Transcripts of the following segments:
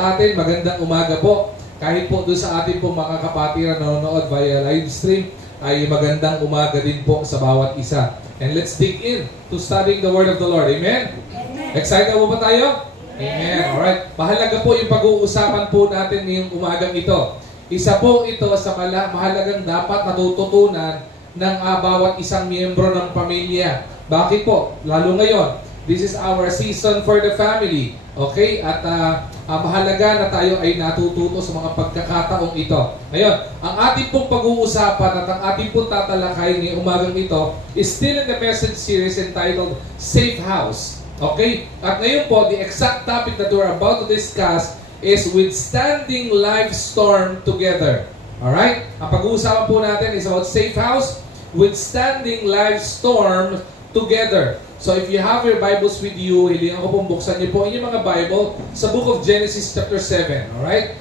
sa atin, magandang umaga po. Kahit po doon sa atin po mga kapatid na nanonood via live stream, ay magandang umaga din po sa bawat isa. And let's dig in to studying the Word of the Lord. Amen? Amen. Excited po ba tayo? Amen. Alright. Mahalaga po yung pag-uusapan po natin ngayong umagang ito. Isa po ito sa mahalagang dapat natututunan ng bawat isang miyembro ng pamilya. Bakit po? Lalo ngayon, this is our season for the family. Okay? At mahalaga na tayo ay natututo sa mga pagkakataong ito. Ngayon, ang ating pong pag-uusapan at ang ating pong tatalakay ngayong umagang ito is still in the message series entitled Safe House. Okay? At ngayon po, the exact topic that we're about to discuss is withstanding life's storm together. Alright? Ang pag-uusapan po natin is about safe house, withstanding life's storm together. So if you have your Bibles with you, hilingan ko pong buksan niyo po inyong mga Bible sa book of Genesis chapter 7. Alright?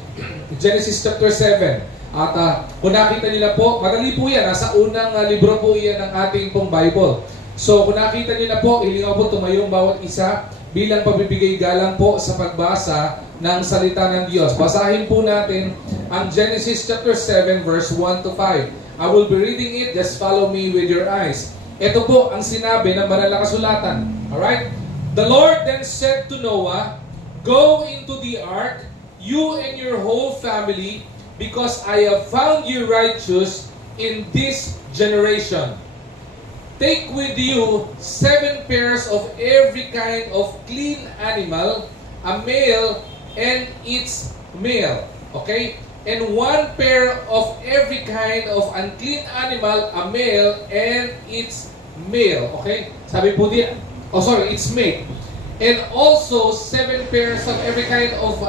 Genesis chapter 7. At kung nakita nila po, madali po yan. Nasa unang libro po yan ng ating pong Bible. So kung nakita niyo na po, hilingan po tumayong bawat isa bilang pabibigay galang po sa pagbasa ng salita ng Diyos. Basahin po natin ang Genesis chapter 7 verse 1 to 5. I will be reading it, just follow me with your eyes. Ito po ang sinabi ng banal na kasulatan. Alright? The Lord then said to Noah, "Go into the ark, you and your whole family, because I have found you righteous in this generation. Take with you 7 pairs of every kind of clean animal, a male and its male." Okay? "And 1 pair of every kind of unclean animal, a male and its male." Okay? Sabi po diyan, its mate. "And also 7 pairs of every kind of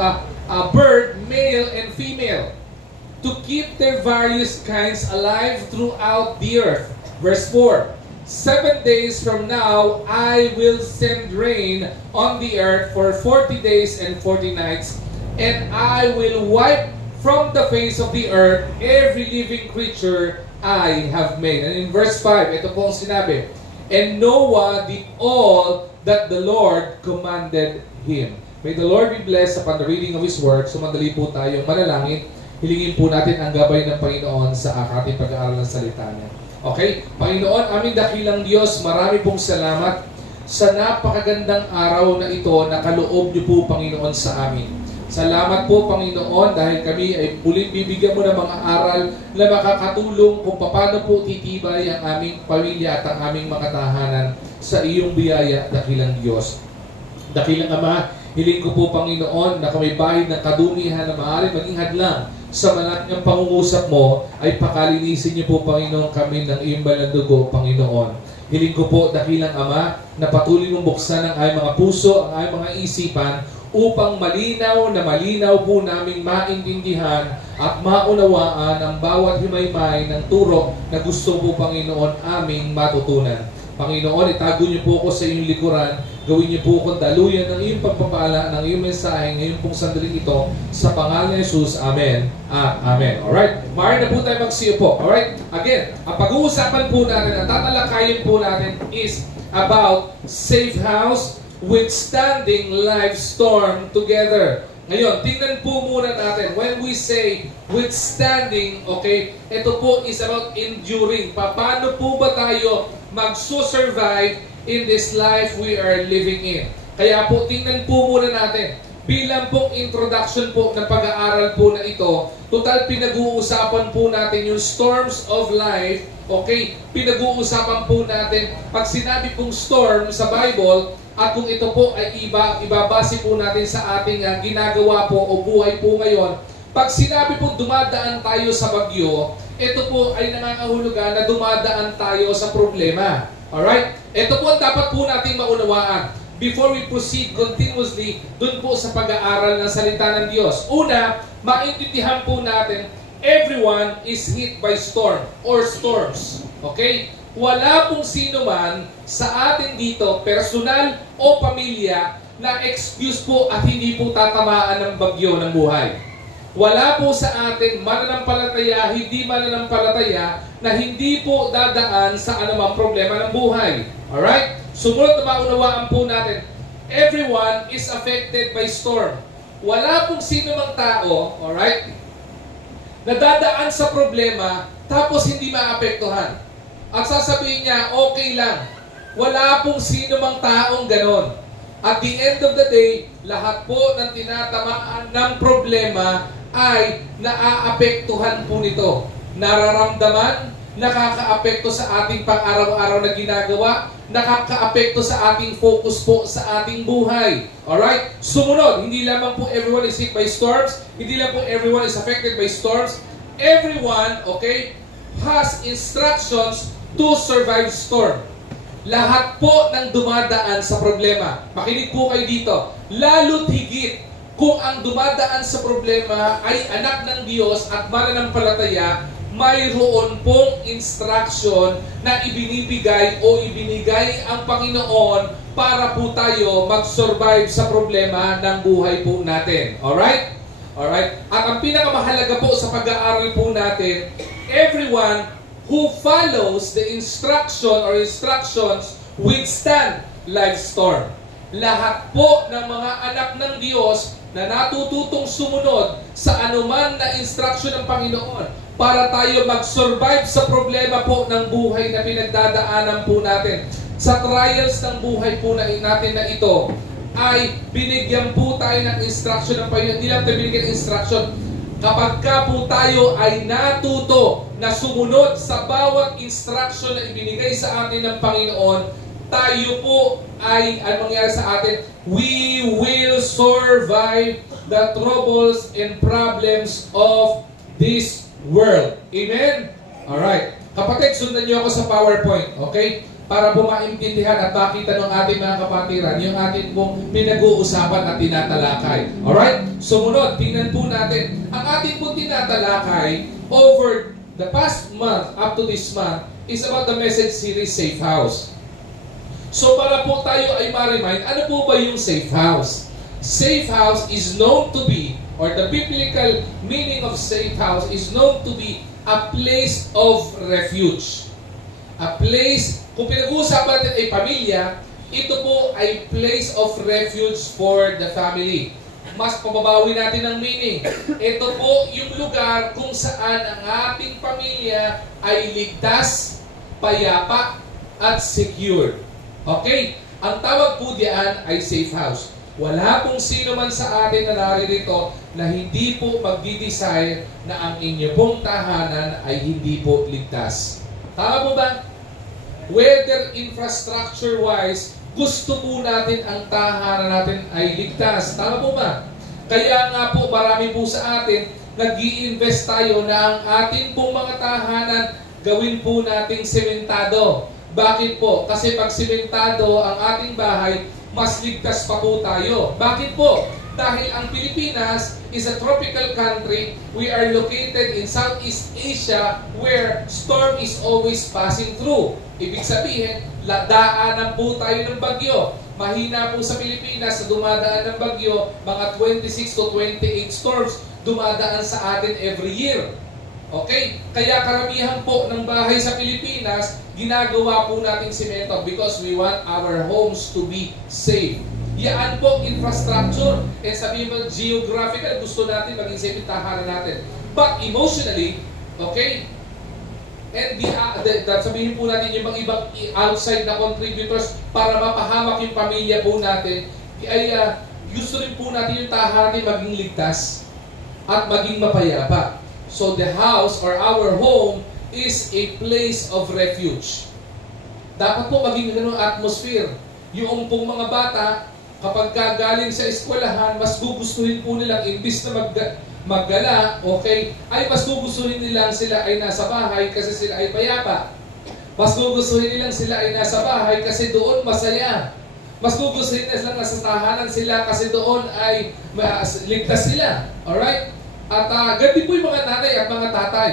bird, male and female, to keep their various kinds alive throughout the earth." Verse 4. 7 days from now, I will send rain on the earth for 40 days and 40 nights, and I will wipe from the face of the earth every living creature I have made. And in verse 5, ito po ang sinabi, "And Noah did all that the Lord commanded him." May the Lord be blessed upon the reading of His Word. Sumandali po tayong manalangin. Hilingin po natin ang gabay ng Panginoon sa ating pag-aaral ng salita niya. Okay? Panginoon, aming dakilang Diyos, marami pong salamat sa napakagandang araw na ito na kaloob niyo po, Panginoon, sa amin. Salamat po, Panginoon, dahil kami ay muling bibigyan mo ng mga aral na makakatulong kung paano po titibay ang aming pamilya at ang aming mga tahanan sa iyong biyaya, dakilang Diyos. Dakilang Ama, hiling ko po, Panginoon, na kami bahid ng kadumihan na maaari maging hadlang sa malaking pangungusap mo, ay pakalinisin niyo po, Panginoon, kami ng iyong banal na dugo, Panginoon. Hiling ko po, dakilang Ama, na patuloy mong buksan ang aming mga puso, ang aming mga isipan, upang malinaw po naming maintindihan at maunawaan ang bawat himaymay ng turo na gusto po, Panginoon, aming matutunan. Panginoon, itago niyo po ako sa iyong likuran. Gawin niyo po akong daluyan ng iyong pagpapala, ng iyong mensahe ngayon pong sandaling ito. Sa pangalan ni Jesus, Amen at Amen. Alright? Maaari na po tayo magsiyo po. Alright? Again, ang pag-uusapan po natin, ang tatalakayin po natin is about safe house, withstanding life's storm together. Ngayon, tingnan po muna natin. When we say withstanding, okay, ito po is about enduring. Paano po ba tayo magsusurvive in this life we are living in? Kaya po, tingnan po muna natin. Bilang pong introduction po ng pag-aaral po na ito, total pinag-uusapan po natin yung storms of life. Okay? Pinag-uusapan po natin, pag sinabi pong storm sa Bible, at kung ito po ay ibabase po natin sa ating ginagawa po o buhay po ngayon, pag sinabi po dumadaan tayo sa bagyo, ito po ay nangangahulugan na dumadaan tayo sa problema. Alright? Ito po ang dapat po nating maunawaan before we proceed continuously dun po sa pag-aaral ng salita ng Diyos. Una, maintindihan po natin, everyone is hit by storm or storms. Okay? Wala pong sino man sa atin dito, personal o pamilya, na excuse po at hindi po tatamaan ng bagyo ng buhay. Wala po sa atin mananampalataya, hindi mananampalataya, na hindi po dadaan sa anumang problema ng buhay. Alright? Sumunod na maunawaan po natin, everyone is affected by storm. wala pong sino mang tao, alright, nadadaan sa problema, tapos hindi maapektuhan. At sasabihin niya, okay lang. Wala pong sino mang taong ganon. At the end of the day, lahat po ng tinatamaan ng problema ay naaapektuhan po nito. Nararamdaman, nakakaapekto sa ating pang-araw-araw na ginagawa, nakakaapekto sa ating focus po sa ating buhay. Alright? Sumunod, hindi lamang po everyone is hit by storms, hindi lang po everyone is affected by storms. Everyone, okay, has instructions to survive storm. Lahat po ng dumadaan sa problema. Makinig po kayo dito. Lalo't higit kung ang dumadaan sa problema ay anak ng Diyos at mananampalataya, mayroon pong instruction na ibinibigay o ibinigay ang Panginoon para po tayo mag-survive sa problema ng buhay po natin. Alright? Alright? At ang pinakamahalaga po sa pag-aaral po natin, everyone who follows the instruction or instructions withstand life's storm. Lahat po ng mga anak ng Diyos na natututong sumunod sa anuman na instruction ng Panginoon para tayo mag-survive sa problema po ng buhay na pinagdadaanan po natin. Sa trials ng buhay po natin na ito, ay binigyan po tayo ng instruction ng Panginoon. Hindi lang tayo binigyan ng instruction. Kapag ka po tayo ay natuto na sumunod sa bawat instruction na ibinigay sa atin ng Panginoon, tayo po ay, ano mangyari sa atin? We will survive the troubles and problems of this world. Amen? Alright. Kapatid, sundan niyo ako sa PowerPoint, okay? Para po maintindihan at makita ng ating mga kapatiran yung ating pong pinag-uusapan at tinatalakay. Alright? Sumunod, tingnan po natin. Ang ating pong tinatalakay over the past month, up to this month, is about the message series Safe House. So para po tayo ay ma-remind, ano po ba yung safe house? Safe house is known to be, or the biblical meaning of safe house is known to be a place of refuge. A place, kung pinag-uusapan natin ay pamilya, ito po ay place of refuge for the family. Mas pababawi natin ang meaning. Ito po yung lugar kung saan ang ating pamilya ay ligtas, payapa, at secure. Okay? Ang tawag po diyan ay safe house. Wala pong sino man sa atin na naririto na hindi po magdi-desire na ang inyo pong tahanan ay hindi po ligtas. Tama po ba? Whether infrastructure-wise, gusto po natin ang tahanan natin ay ligtas. Tama po ba? Kaya nga po, marami po sa atin, nag-i-invest tayo na ang ating pong mga tahanan, gawin po nating sementado. Bakit po? Kasi pag sementado ang ating bahay, mas ligtas pa po tayo. Bakit po? Dahil ang Pilipinas is a tropical country. We are located in Southeast Asia where storm is always passing through. Ibig sabihin, daanan po tayo ng bagyo. Mahina po sa Pilipinas na dumadaan ng bagyo, mga 26 to 28 storms dumadaan sa atin every year. Okay? Kaya karamihan po ng bahay sa Pilipinas, ginagawa po nating semento because we want our homes to be safe. Yan po infrastructure, and sabihin mo geographical, gusto natin maging safe yung tahanan natin. But emotionally, okay, and sabihin po natin yung mga ibang outside na contributors para mapahamak yung pamilya po natin, ay gusto rin po natin yung tahanan natin maging ligtas at maging mapayapa. So the house or our home is a place of refuge. Dapat po maging ganung atmosphere. Yung pong mga bata, kapag galing sa eskwelahan, mas gugustuhin po nilang imbis na maggala, okay, ay mas gugustuhin nilang sila ay nasa bahay kasi sila ay payapa. Mas gugustuhin nilang sila ay nasa bahay kasi doon masaya. Mas gugustuhin nilang nasa tahanan sila kasi doon ay ligtas sila. Alright? At ganun po yung mga nanay at mga tatay.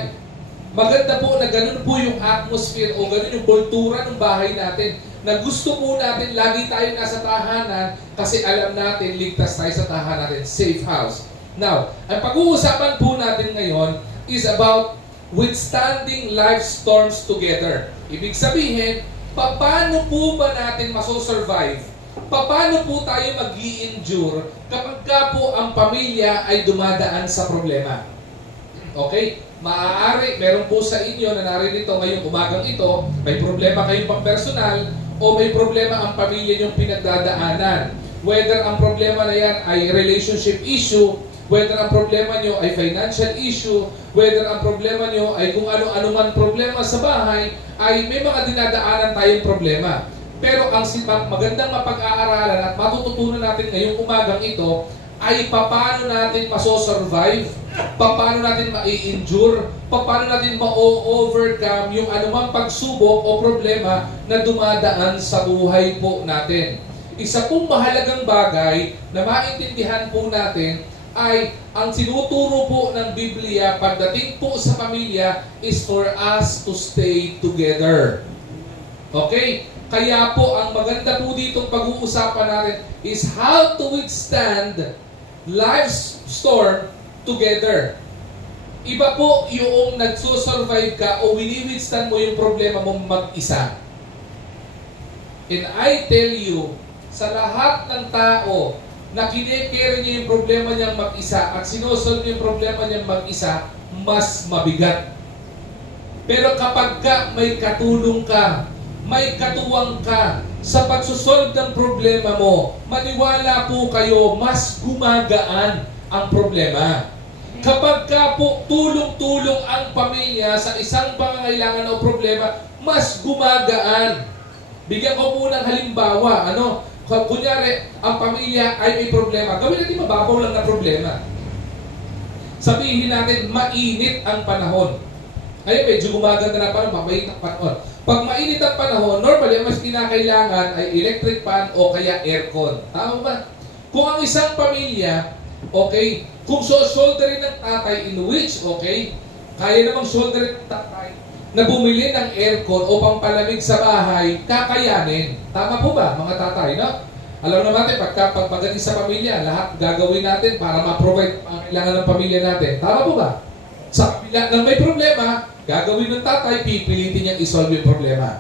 Maganda po na ganun po yung atmosphere o ganun yung kultura ng bahay natin na gusto po natin lagi tayo nasa tahanan kasi alam natin ligtas tayo sa tahanan natin. Safe house. Now, ang pag-uusapan po natin ngayon is about withstanding life storms together. Ibig sabihin, paano po ba natin masosurvive Paano po tayo mag-i-endure kapag ka po ang pamilya ay dumadaan sa problema? Okay? Maaari, meron po sa inyo na naririto ngayong umagang ito, may problema kayong pang-personal o may problema ang pamilya niyong pinagdadaanan. Whether ang problema na yan ay relationship issue, whether ang problema niyo ay financial issue, whether ang problema niyo ay kung ano-ano man problema sa bahay, ay may mga dinadaanan tayong problema. Pero ang magandang mapag-aaralan at matututunan natin ngayong umagang ito ay paano natin masosurvive, paano natin ma-endure, paano natin ma-overcome yung anumang pagsubok o problema na dumadaan sa buhay po natin. Isa pong mahalagang bagay na maintindihan po natin ay ang tinuturo po ng Biblia pagdating po sa pamilya is for us to stay together. Okay? Kaya po ang maganda po ditong pag-uusapan natin is how to withstand life's storm together. Iba po yung nagsusurvive ka o wini-withstand mo yung problema mo mag-isa. And I tell you, sa lahat ng tao na kinikare niya yung problema niyang mag-isa at sinusolve yung problema niyang mag-isa, mas mabigat. Pero kapag ka may katulong ka, may katuwang ka sa pagsusolve ng problema mo, maniwala po kayo, mas gumagaan ang problema. Kapag ka po tulong-tulong ang pamilya sa isang pangangailangan o problema, mas gumagaan. Bigyan ko po ng halimbawa, kunyari, ang pamilya ay may problema. Gawin natin mababaw lang na problema. Sabihin natin, mainit ang panahon. Ay, medyo gumaganda na panahon, mainit ang panahon. Pag mainit ang panahon, normally, ang mas kinakailangan ay electric fan o kaya aircon. Tama ba? Kung ang isang pamilya, okay, kung shoulderin ng tatay in which, okay, kaya namang shoulderin ng tatay na bumili ng aircon o pampalamig sa bahay, kakayanin. Tama po ba, mga tatay, no? Alam naman natin, pagdating sa pamilya, lahat gagawin natin para ma-provide ang kailangan ng pamilya natin. Tama po ba? Sa kapila ng may problema, gagawin ng tatay, pipilitin niyang isolve yung problema.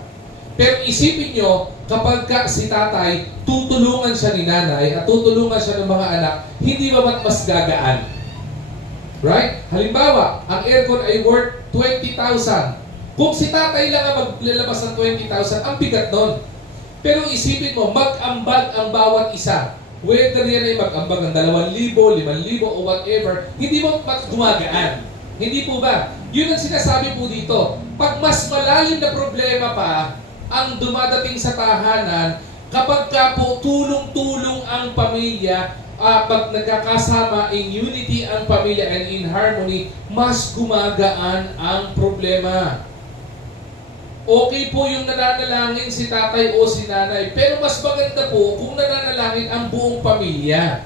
Pero isipin nyo, kapag si tatay, tutulungan siya ni nanay at tutulungan siya ng mga anak, hindi ba mas gagaan? Right? Halimbawa, ang aircon ay worth 20,000. Kung si tatay lang ang maglalabas ng 20,000, ang bigat nun. Pero isipin mo, mag-ambag ang bawat isa. Whether yan ay mag-ambag ng 2,000, 5,000 o whatever, hindi mo mas gumagaan. Hindi po ba? Yun ang sinasabi po dito. Pag mas malalim na problema pa ang dumadating sa tahanan, kapag ka po tulong-tulong ang pamilya, pag nagkakasama in unity ang pamilya and in harmony, mas gumagaan ang problema. Okay po yung nananalangin si tatay o si nanay, pero mas maganda po kung nananalangin ang buong pamilya.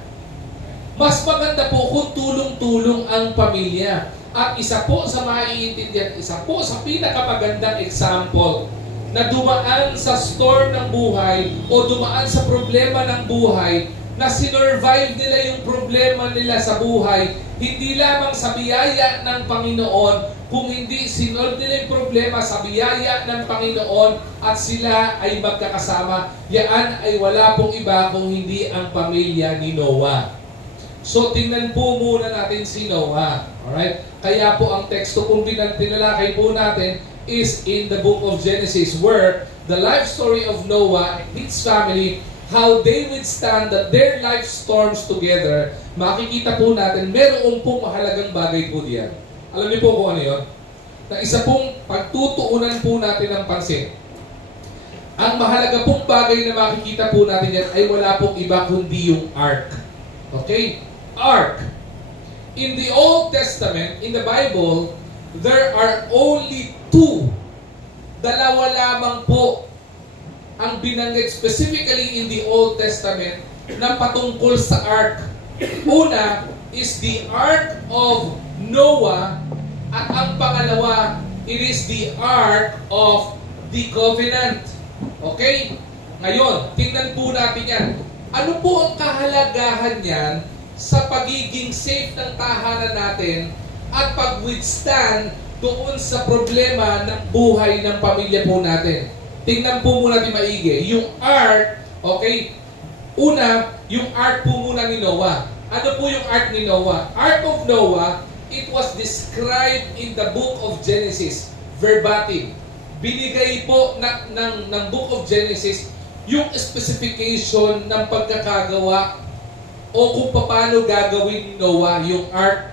Mas maganda po kung tulong-tulong ang pamilya. At isa po sa maiintindihan, isa po sa pinakamagandang example na dumaan sa storm ng buhay o dumaan sa problema ng buhay, na sinurvive nila yung problema nila sa buhay, hindi lamang sa biyaya ng Panginoon, kung hindi sinolve nila yung problema sa biyaya ng Panginoon at sila ay magkakasama, yan ay wala pong iba kung hindi ang pamilya ni Noah. So, tingnan po muna natin si Noah. Alright? Kaya po ang teksto kung tinalakay po natin is in the book of Genesis, where the life story of Noah and his family, how they withstand their life storms together, makikita po natin, meron pong mahalagang bagay po diyan. Alam niyo po kung ano yun? Na isa pong pagtutuunan po natin ng pansin. Ang mahalaga pong bagay na makikita po natin yan ay wala pong iba kundi yung ark. Okay? Ark. In the Old Testament, in the Bible, there are only two. Dalawa lamang po ang binanggit specifically in the Old Testament na patungkol sa ark. Una is the ark of Noah at ang pangalawa, it is the ark of the covenant. Okay? Ngayon, tingnan po natin yan. Ano po ang kahalagahan yan sa pagiging safe ng tahanan natin at pag-withstand doon sa problema ng buhay ng pamilya po natin? Tingnan po muna natin maigi. Yung ark, okay, Una, yung ark po muna ni Noah. Ano po yung ark ni Noah? Ark of Noah, it was described in the book of Genesis, verbatim. Binigay po ng book of Genesis yung specification ng pagkakagawa o kung paano gagawin ni Noah yung ark.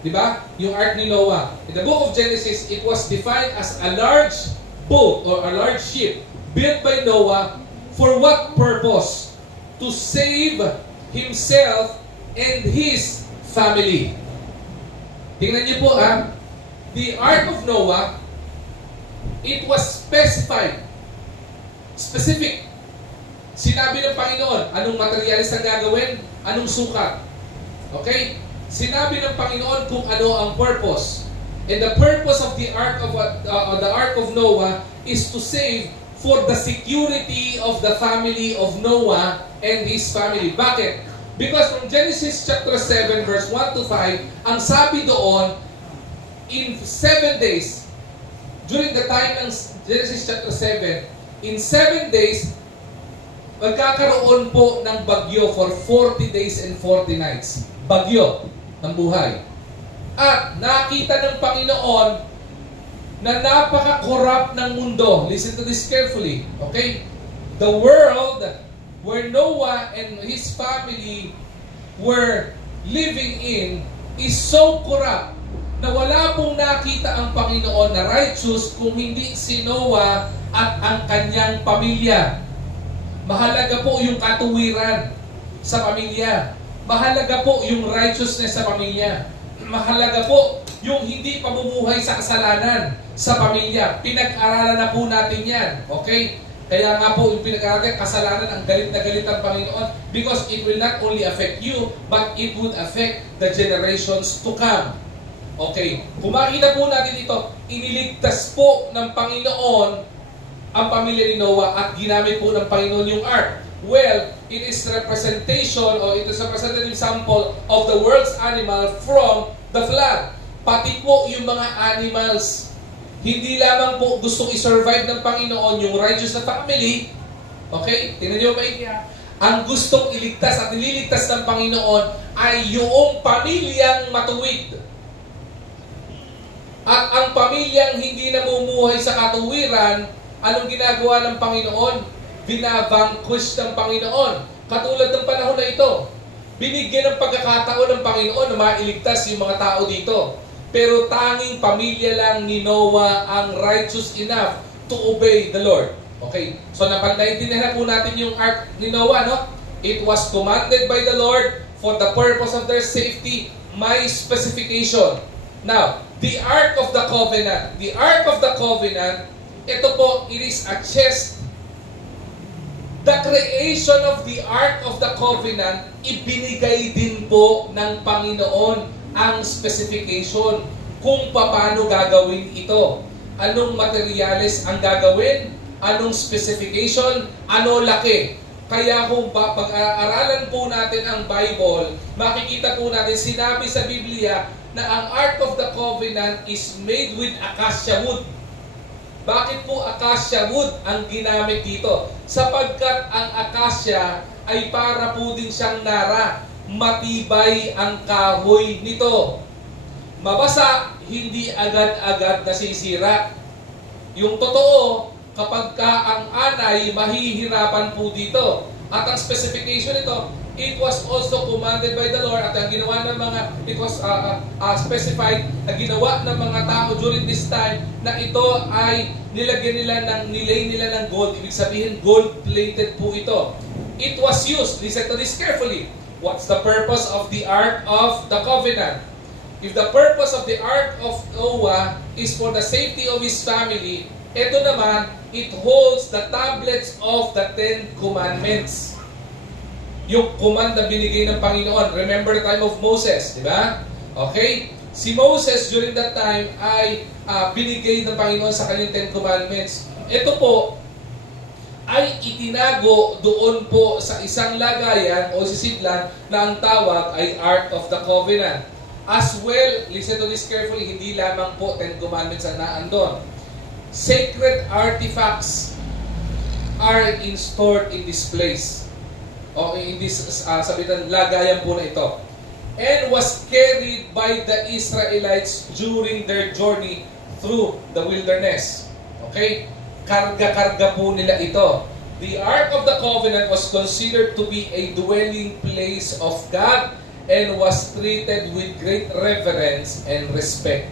Diba? Yung ark ni Noah. In the book of Genesis, it was defined as a large boat or a large ship built by Noah. For what purpose? To save himself and his family. Tingnan niyo po the Ark of Noah, it was specified. Specific. Sinabi ng Panginoon, anong materialis ang gagawin? Anong sukat? Okay? Sinabi ng Panginoon kung ano ang purpose. And the purpose of the Ark of Noah is to save for the security of the family of Noah and his family. Bakit? Because from Genesis chapter 7 verse 1 to 5, ang sabi doon, in 7 days, during the time ng Genesis chapter 7, in 7 days, magkakaroon po ng bagyo for 40 days and 40 nights. Bagyo ng buhay. At nakita ng Panginoon na napaka-corrupt ng mundo. Listen to this carefully. Okay? The world where Noah and his family were living in is so corrupt na wala pong nakita ang Panginoon na righteous kung hindi si Noah at ang kanyang pamilya. Mahalaga po yung katuwiran sa pamilya. Mahalaga po yung righteousness sa pamilya. Mahalaga po yung hindi pamumuhay sa kasalanan sa pamilya. Pinag-aralan na po natin yan. Okay? Kaya nga po yung pinag-aralan, kasalanan, ang galit na galit ng Panginoon because it will not only affect you, but it would affect the generations to come. Okay? Kung makikita po natin ito, iniligtas po ng Panginoon ang pamilya ni Noah at ginamit po ng Panginoon yung ark. Well, it is representation or it is representative sample of the world's animal from the flood. Pati po yung mga animals. Hindi lamang po gustong i-survive ng Panginoon yung righteous na family. Okay? Tingnan niyo maigi. Ang gustong iligtas at nililigtas ng Panginoon ay yung pamilyang matuwid. At ang pamilyang hindi namumuhay sa katuwiran, anong ginagawa ng Panginoon? Binavanquish ng Panginoon. Katulad ng panahon na ito. Binigyan ng pagkakataon ng Panginoon na mailigtas yung mga tao dito. Pero tanging pamilya lang ni Noah ang righteous enough to obey the Lord. Okay? So naintindihan na po natin yung ark ni Noah, no? It was commanded by the Lord for the purpose of their safety. May specification. Now, the Ark of the Covenant. The Ark of the Covenant, ito po, it is a chest. The creation of the Ark of the Covenant, ibinigay din po ng Panginoon ang specification kung paano gagawin ito. Anong materyales ang gagawin? Anong specification? Ano laki? Kaya kung pag-aaralan po natin ang Bible, makikita po natin sinabi sa Biblia na ang Ark of the Covenant is made with acacia wood. Bakit po acacia wood ang ginamit dito? Sapagkat ang acacia ay para po din siyang nara. Matibay ang kahoy nito. Mabasa, hindi agad-agad nasisira. Yung totoo, kapag ka ang anay, mahihirapan po dito. At ang specification nito, it was also commanded by the Lord at ang ginawa ng mga, it was specified na ginawa ng mga tao during this time na ito ay nilay nila ng gold. Ibig sabihin, gold-plated po ito. It was used, listen to this carefully. What's the purpose of the Ark of the Covenant? If the purpose of the Ark of Noah is for the safety of his family, ito naman, it holds the tablets of the 10 Commandments. Yung command na binigay ng Panginoon. Remember the time of Moses, di ba? Okay? Si Moses during that time ay binigay ng Panginoon sa kanyang 10 Commandments. Ito po, ay itinago doon po sa isang lagayan o sisidlan na ang tawag ay Ark of the Covenant. As well, listen to this carefully, hindi lamang po 10 Commandments ang naandon. Sacred artifacts are stored in this place. Okay, in this sabitan, lagayan po na ito. And was carried by the Israelites during their journey through the wilderness. Okay? Karga-karga po nila ito. The Ark of the Covenant was considered to be a dwelling place of God and was treated with great reverence and respect.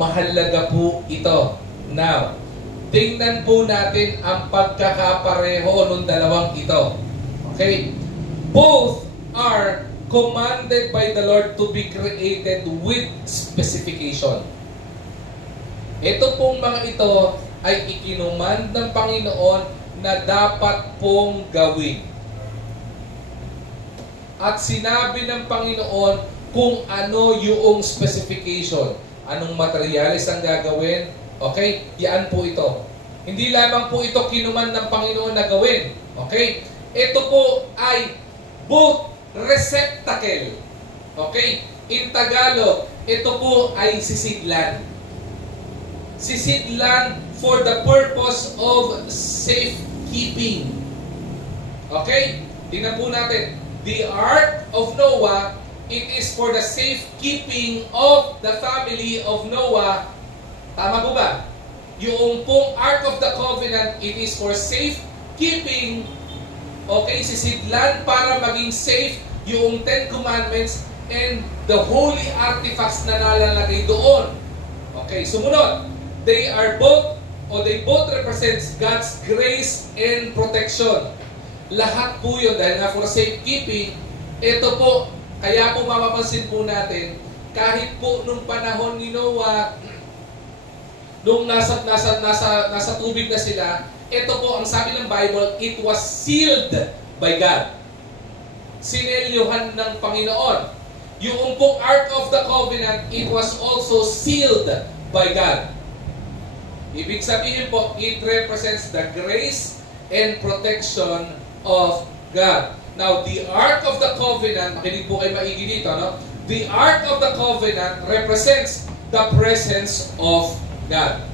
Mahalaga po ito. Now, tingnan po natin ang pagkakapareho ng dalawang ito. Okay? Both are commanded by the Lord to be created with specification. Ito pong mga ito ay ikinuman ng Panginoon na dapat pong gawin. At sinabi ng Panginoon kung ano yung specification. Anong materyales ang gagawin? Okay? Yan po ito. Hindi lamang po ito kinuman ng Panginoon na gawin. Okay? Ito po ay both receptacle. Okay? In Tagalog, ito po ay sisidlan. Sisidlan for the purpose of safekeeping. Okay? Tingnan po natin. The Ark of Noah, it is for the safekeeping of the family of Noah. Tama po ba? Yung pong Ark of the Covenant, it is for safekeeping. Okay, sisidlan para maging safe yung Ten Commandments and the holy artifacts na nalalagay doon. Okay, sumunod. They both represents God's grace and protection. Lahat po yun, dahil nga for safekeeping, ito po, kaya po mapapansin po natin, kahit po nung panahon ni Noah, nung nasa tubig na sila, ito po, ang sabi ng Bible, it was sealed by God. Sinelyuhan ng Panginoon. Yung pong Ark of the Covenant, it was also sealed by God. Ibig sabihin po, it represents the grace and protection of God. Now, the Ark of the Covenant, makinig po kayo maigi dito, no? The Ark of the Covenant represents the presence of God.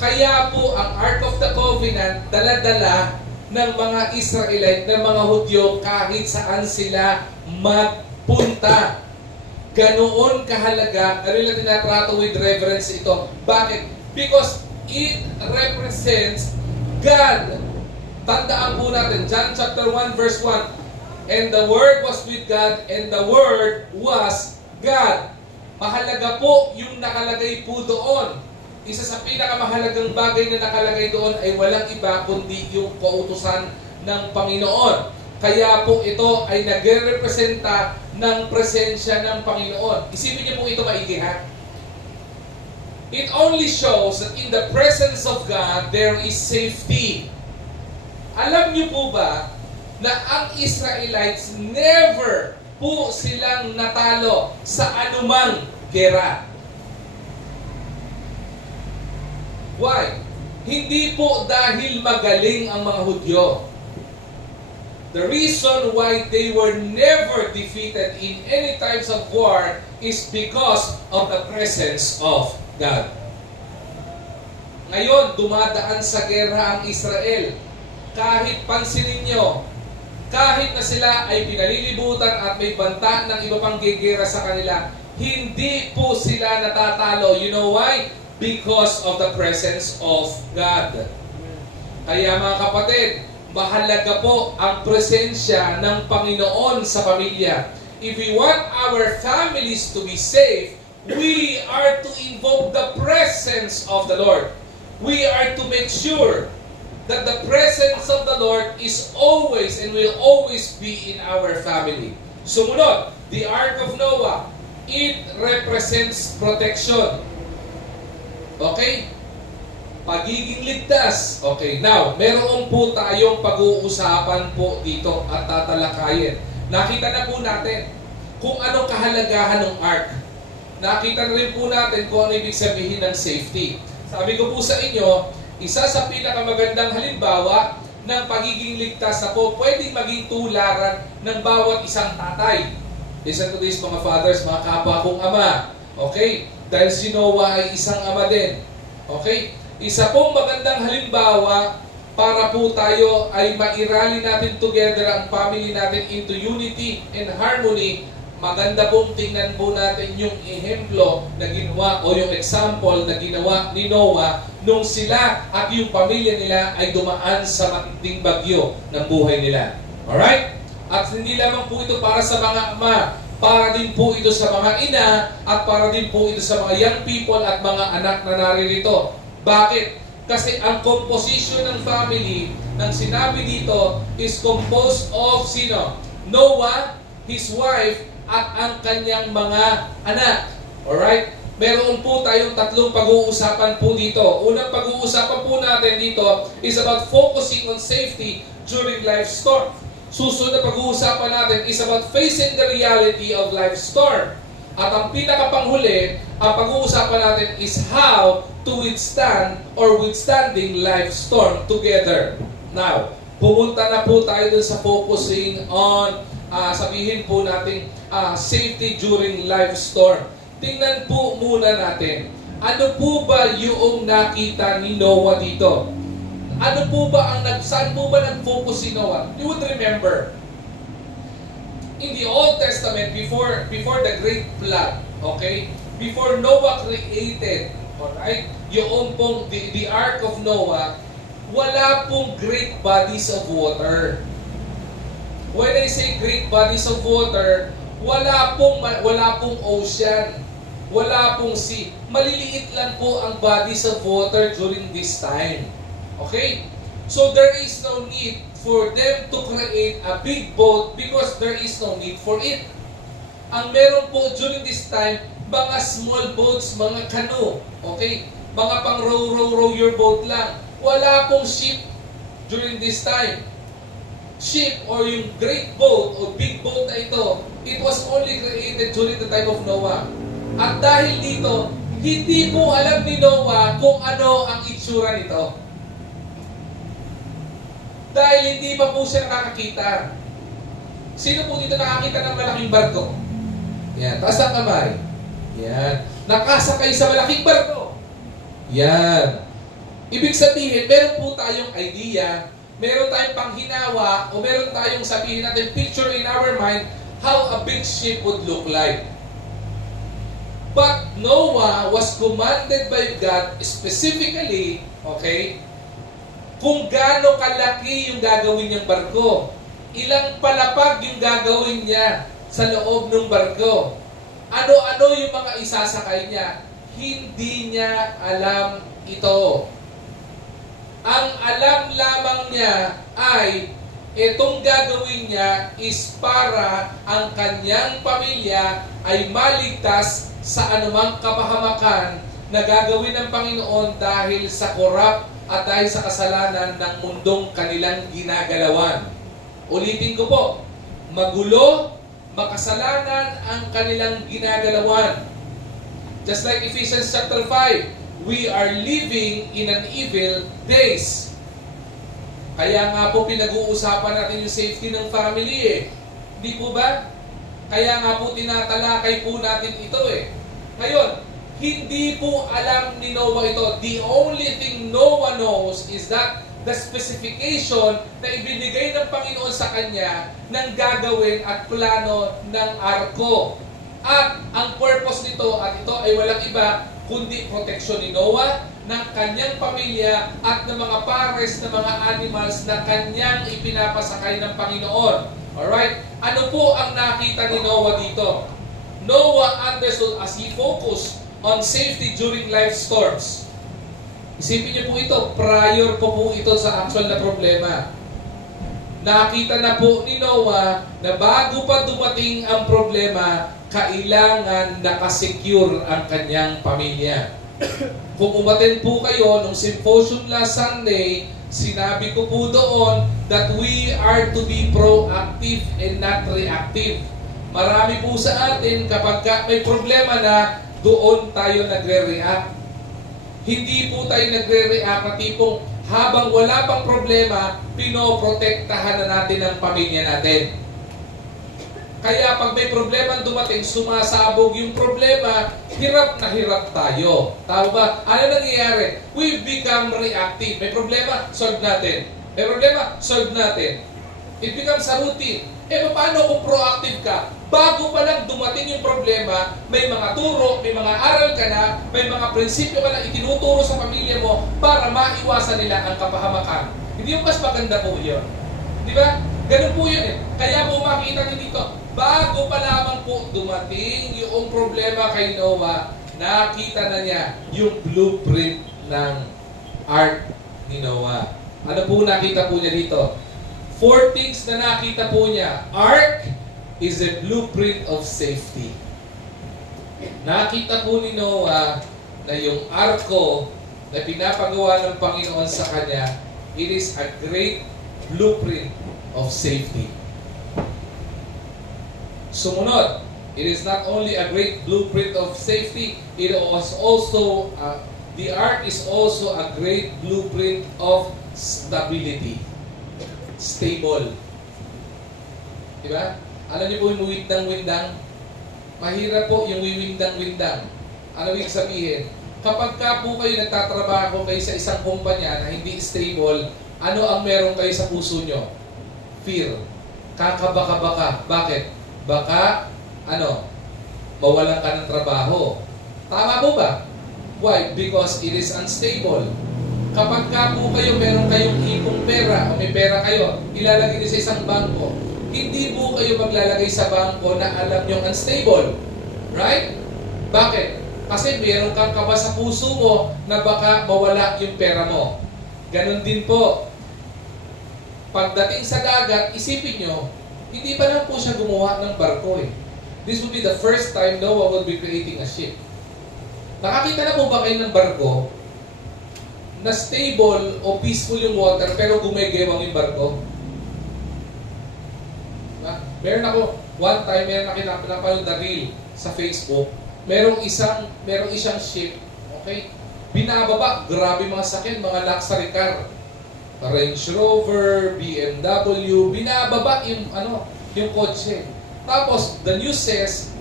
Kaya po ang Ark of the Covenant dala-dala ng mga Israelite, ng mga Hudyo kahit saan sila magpunta. Ganoon kahalaga, ano yung tinatrato with reverence ito. Bakit? Because it represents God. Tandaan po natin, John chapter 1 verse 1. And the Word was with God, and the Word was God. Mahalaga po yung nakalagay po doon. Isa sa pinakamahalagang bagay na nakalagay doon ay walang iba kundi yung kautusan ng Panginoon. Kaya po ito ay nagre-representa ng presensya ng Panginoon. Isipin niyo po ito maigi, ha? It only shows that in the presence of God, there is safety. Alam niyo po ba na ang Israelites never po silang natalo sa anumang gera? Why? Hindi po dahil magaling ang mga Hudyo. The reason why they were never defeated in any types of war is because of the presence of God. Ngayon, dumadaan sa gera ang Israel. Kahit pansinin nyo, kahit na sila ay pinalilibutan at may banta ng iba pang gegera sa kanila, hindi po sila natatalo. You know why? Because of the presence of God. Kaya mga kapatid, mahalaga po ang presensya ng Panginoon sa pamilya. If we want our families to be safe, we are to invoke the presence of the Lord. We are to make sure that the presence of the Lord is always and will always be in our family. Sumunod, the Ark of Noah, it represents protection. Okay? Pagiging ligtas. Okay, now, meron po tayong pag-uusapan po dito at tatalakayin. Nakita na po natin kung anong kahalagahan ng ark. Nakita na rin po natin kung ano ibig sabihin ng safety. Sabi ko po sa inyo, isa sa pinakamagandang halimbawa ng pagiging ligtas na po pwedeng maging tularan ng bawat isang tatay. Listen to this, mga fathers, mga kapwa kong ama. Okay? Dahil si Noah ay isang ama din. Okay? Isa pong magandang halimbawa para po tayo ay mairali natin together ang family natin into unity and harmony. Maganda pong tingnan po natin yung ehemplo na ginawa o yung example na ginawa ni Noah nung sila at yung pamilya nila ay dumaan sa matinding bagyo ng buhay nila. Alright? At hindi lamang po ito para sa mga ama, para din po ito sa mga ina at para din po ito sa mga young people at mga anak na naririto. Bakit? Kasi ang composition ng family ng sinabi dito is composed of sino? Noah, his wife, at ang kanyang mga anak. Alright? Meron po tayong tatlong pag-uusapan po dito. Unang pag-uusapan po natin dito is about focusing on safety during life storm. Susunod na pag-uusapan natin is about facing the reality of life storm. At ang pinakapanghuli, ang pag-uusapan natin is how to withstand or withstanding life storm together. Now, pumunta na po tayo dun sa focusing on, sabihin po natin, safety during life storm. Tingnan po muna natin, ano po ba yung nakita ni Noah dito? Ano po ba saan po ba nag-focus si Noah? You would remember, in the Old Testament, before the great flood, okay? Before Noah created, alright, yung pong the Ark of Noah, wala pong great bodies of water. When I say great bodies of water, wala pong ocean, wala pong sea. Maliliit lang po ang bodies of water during this time. Okay? So there is no need for them to create a big boat because there is no need for it. Ang meron po during this time, mga small boats, mga canoe, okay? Mga pang row your boat lang. Wala pong ship during this time. Ship or yung great boat o big boat na ito, it was only created during the time of Noah. At dahil dito, hindi po alam ni Noah kung ano ang itsura nito. Dahil hindi pa po siya nakakita. Sino po dito nakakita ng malaking barko? Yan, taas ang kamay. Yan. Nakasakay sa malaking barko. Yan. Ibig sabihin, meron po tayong idea, meron tayong panghinawa, o meron tayong sabihin natin, picture in our mind, how a big ship would look like. But Noah was commanded by God specifically, okay, kung gaano kalaki yung gagawin niyang barko. Ilang palapag yung gagawin niya sa loob ng barko. Ano-ano yung mga isasakay niya. Hindi niya alam ito. Ang alam lamang niya ay itong gagawin niya is para ang kanyang pamilya ay maligtas sa anumang kapahamakan na gagawin ng Panginoon dahil sa korap at dahil sa kasalanan ng mundong kanilang ginagalawan. Ulitin ko po, magulo, makasalanan ang kanilang ginagalawan. Just like Ephesians chapter 5, we are living in an evil days. Kaya nga po pinag-uusapan natin yung safety ng family eh. Hindi po ba? Kaya nga po tinatalakay po natin ito eh. Ngayon, hindi po alam ni Noah ito. The only thing Noah knows is that the specification na ibinigay ng Panginoon sa kanya ng gagawin at plano ng arko. At ang purpose nito, at ito ay walang iba, kundi proteksyon ni Noah, ng kanyang pamilya at ng mga pares na mga animals na kanyang ipinapasakay ng Panginoon. Alright? Ano po ang nakita ni Noah dito? Noah understood as he focused on safety during life storms. Isipin niyo po ito, prior po ito sa actual na problema. Nakita na po ni Noah na bago pa dumating ang problema, kailangan nakasecure ang kanyang pamilya. Kung umaten po kayo nung symposium last Sunday, sinabi ko po doon that we are to be proactive and not reactive. Marami po sa atin kapag may problema na, doon tayo nagre-react. Hindi po tayo nagre-react na tipong habang wala pang problema, pinoprotektahan na natin ang pamilya natin. Kaya pag may problema dumating, sumasabog yung problema, hirap na hirap tayo. Tama ba? Ano nangyayari? We become reactive. May problema, solve natin. May problema, solve natin. It becomes a routine. Paano kung proactive ka? Bago pa lang dumating yung problema, may mga turo, may mga aral ka na, may mga prinsipyo ka na itinuturo sa pamilya mo para maiwasan nila ang kapahamakan. Hindi yung mas maganda po yun. Di ba? Ganun po yun eh. Kaya po makita niyo dito, bago pa lamang po dumating yung problema kay Noah, nakita na niya yung blueprint ng ark ni Noah. Ano po nakita po niya dito? 4 things na nakita po niya. Ark is a blueprint of safety. Nakita po ni Noah na yung arko na pinapagawa ng Panginoon sa kanya, it is a great blueprint of safety. Sumunod, it is not only a great blueprint of safety, it was also, the ark is also a great blueprint of stability. Stable. Diba? Alam niyo po yung windang-windang? Mahirap po yung wiwindang-windang. Ano yung sabihin? Kapag ka po kayo nagtatrabaho kayo sa isang kumpanya na hindi stable, ano ang meron kayo sa puso nyo? Fear. Kakabaka-baka. Bakit? Baka, mawalan ka ng trabaho. Tama po ba? Why? Because it is unstable. Kapag ka po kayo, meron kayong ipong pera, o may pera kayo, ilalagay niyo sa isang bangko, hindi po kayo maglalagay sa bangko na alam nyo unstable. Right? Bakit? Kasi meron kang kaba sa puso mo na baka mawala yung pera mo. Ganon din po. Pagdating sa dagat, isipin nyo, hindi pa lang po siya gumawa ng barko eh. This would be the first time Noah will be creating a ship. Nakakita na po ba kayo ng barko na stable o peaceful yung water pero gumagewang yung barko? Diba? Meron ako, one time, meron nakita na reel sa Facebook. Merong isang ship, okay? Binababa, grabe mga sakyan, mga luxury car. Range Rover, BMW, binababa yung kotse. Tapos, the news says,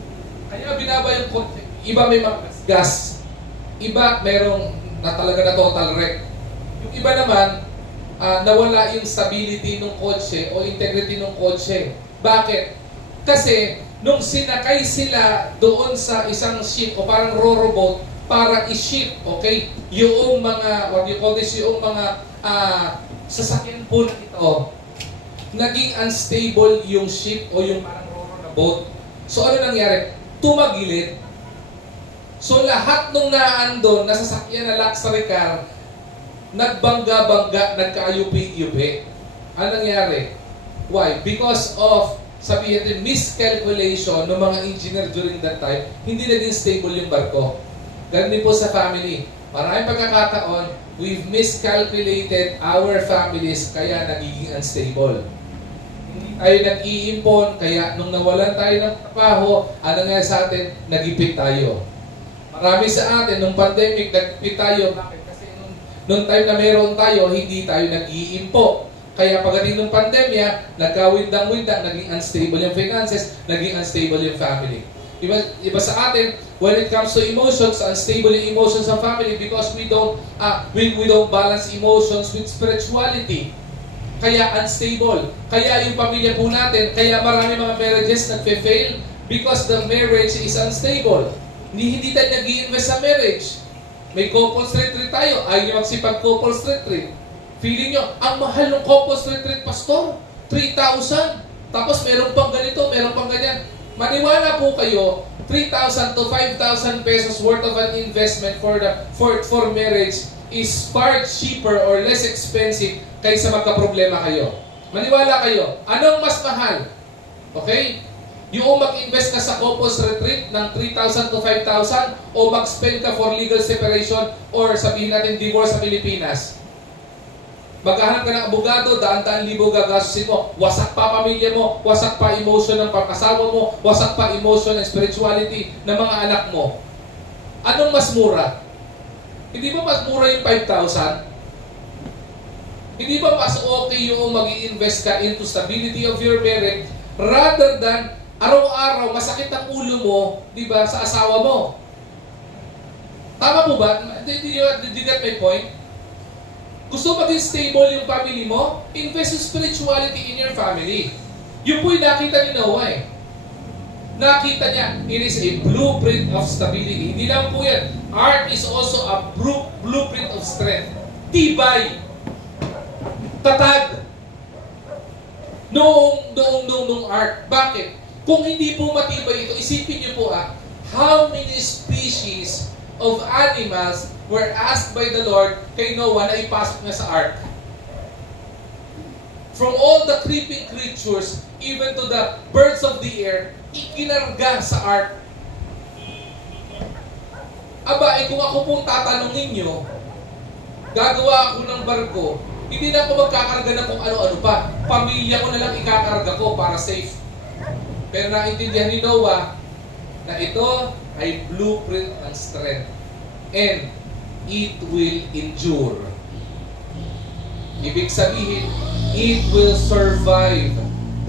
kaya binaba yung kotse, iba may mga gas, iba merong na talaga na total wreck. Yung iba naman, nawala yung stability ng kotse o integrity ng kotse. Bakit? Kasi, nung sinakay sila doon sa isang ship o parang rowboat para i-ship, okay, yung mga, what do you call this, yung mga sasakyan po na ito, naging unstable yung ship o yung parang roro na boat. So ano nangyari? Tumagilid. So lahat nung naandun, na sasakyan na luxury car, nagbangga-bangga, nagkaayupi-yupi. Ano nangyari? Why? Because of, sabihin natin, miscalculation ng mga engineer during that time, hindi naging stable yung barko. Ganun din po sa family. Maraming pagkakataon, we've miscalculated our families, kaya nagiging unstable. Hindi tayo nag-iimpon, kaya nung nawalan tayo ng trabaho, ano nga sa atin? Nagipit tayo. Marami sa atin, nung pandemic, nagipit tayo. Bakit? Kasi nung time na meron tayo, hindi tayo nag-iimpo. Kaya pagdating ng pandemya, nagkawindang-windang, naging unstable yung finances, naging unstable yung family. Iba sa atin, when it comes to emotions, unstable yung emotions ng family because we don't balance emotions with spirituality. Kaya unstable. Kaya yung pamilya po natin, kaya marami mga marriages nagfe-fail because the marriage is unstable. Hindi tayo nag-i-invest sa marriage. May couples retreat tayo, ayaw nyo magsipag-couples retreat. Feeling nyo, ang mahal ng couples retreat, pastor, 3,000. Tapos meron pang ganito, meron pang ganyan. Maniwala po kayo, 3,000 to 5,000 pesos worth of an investment for marriage is far cheaper or less expensive kaysa magka-problema kayo. Maniwala kayo. Anong mas mahal? Okay? Yung mag-invest ka sa couples retreat ng 3,000 to 5,000 o mag-spend ka for legal separation or sabihin natin divorce sa Pilipinas. Maghahanap ka ng abogado, daan-daan libo gagastusin mo. Wasak pa pamilya mo, wasak pa emotion ng pagkasawa mo, wasak pa emotion ng spirituality ng mga anak mo. Anong mas mura? Hindi ba mas mura yung 5,000? Hindi ba mas okay yung mag-i-invest ka into stability of your marriage rather than Araw-araw, masakit ang ulo mo, di ba, sa asawa mo. Tama po ba? Did you get my point? Gusto maging stable yung family mo? Invest in spirituality in your family. Yun po yung nakita ni Noah eh. Nakita niya, it is a blueprint of stability. Hindi lang po yan. Ark is also a blueprint of strength. Tibay. Tatag. Noong ark. Bakit? Kung hindi po matibay ito, isipin niyo po how many species of animals were asked by the Lord kay Noah na ipasok niya sa ark? From all the creeping creatures, even to the birds of the air, ikinarga sa ark. Aba, kung ako pong tatanungin nyo, gagawa ako ng barko, hindi na ako magkakarga na kung ano-ano pa. Pamilya ko na lang ikakarga ko para safe. Pero naintindihan ni Noah na ito ay blueprint ng strength. And it will endure. Ibig sabihin, it will survive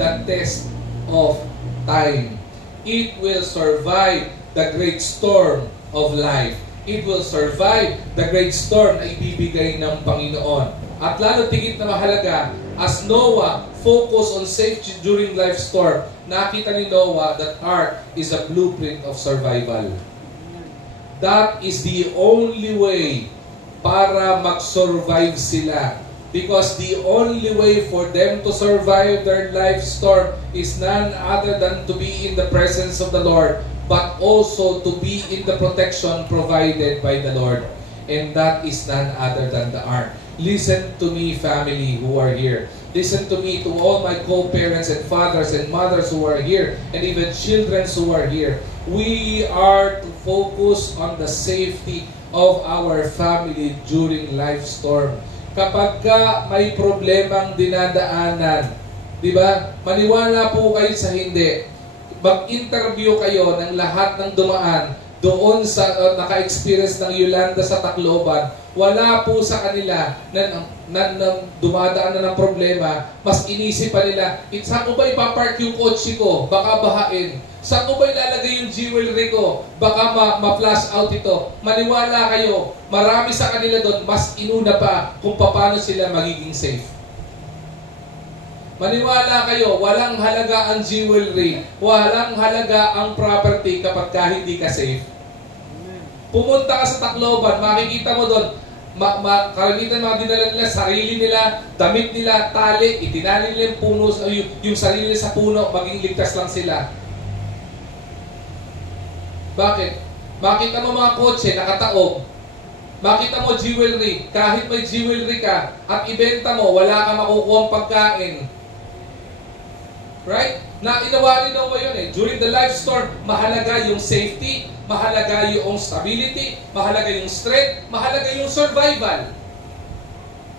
the test of time. It will survive the great storm of life. It will survive the great storm na ibibigay ng Panginoon. At lalo tigit na mahalaga, as Noah focused on safety during life storm, nakita ni Noah that ark is a blueprint of survival. That is the only way para mag-survive sila. Because the only way for them to survive their life storm is none other than to be in the presence of the Lord, but also to be in the protection provided by the Lord. And that is none other than the ark. Listen to me, family who are here. Listen to me, to all my co-parents and fathers and mothers who are here, and even children who are here. We are to focus on the safety of our family during life storm. Kapag may problemang dinadaanan, di ba? Maniwala po kayo sa hindi. Mag-interview kayo ng lahat ng dumaan doon sa naka-experience ng Yolanda sa Tacloban. Wala po sa kanila na dumadaan na ng problema, mas inisip pa nila, saan ko ba ipapark yung kotse ko? Baka bahain. Saan ko ba ilalagay yung jewelry ko? Baka ma-flash out ito. Maniwala kayo, marami sa kanila doon, mas inuna pa kung paano sila magiging safe. Maniwala kayo, walang halaga ang jewelry, walang halaga ang property kapag hindi ka safe. Pumunta ka sa Tacloban, makikita mo doon, karamitan mga dinala nila, sarili nila, damit nila, tali, itinali nila yung puno, yung sarili nila sa puno, maging ligtas lang sila. Bakit? Makita mo mga kotse, nakataob. Makita mo jewelry, kahit may jewelry ka, at ibenta mo, wala ka makukuha pagkain. Right? Na inawa ni Noah yun eh. During the life storm, mahalaga yung safety, mahalaga yung stability, mahalaga yung strength, mahalaga yung survival.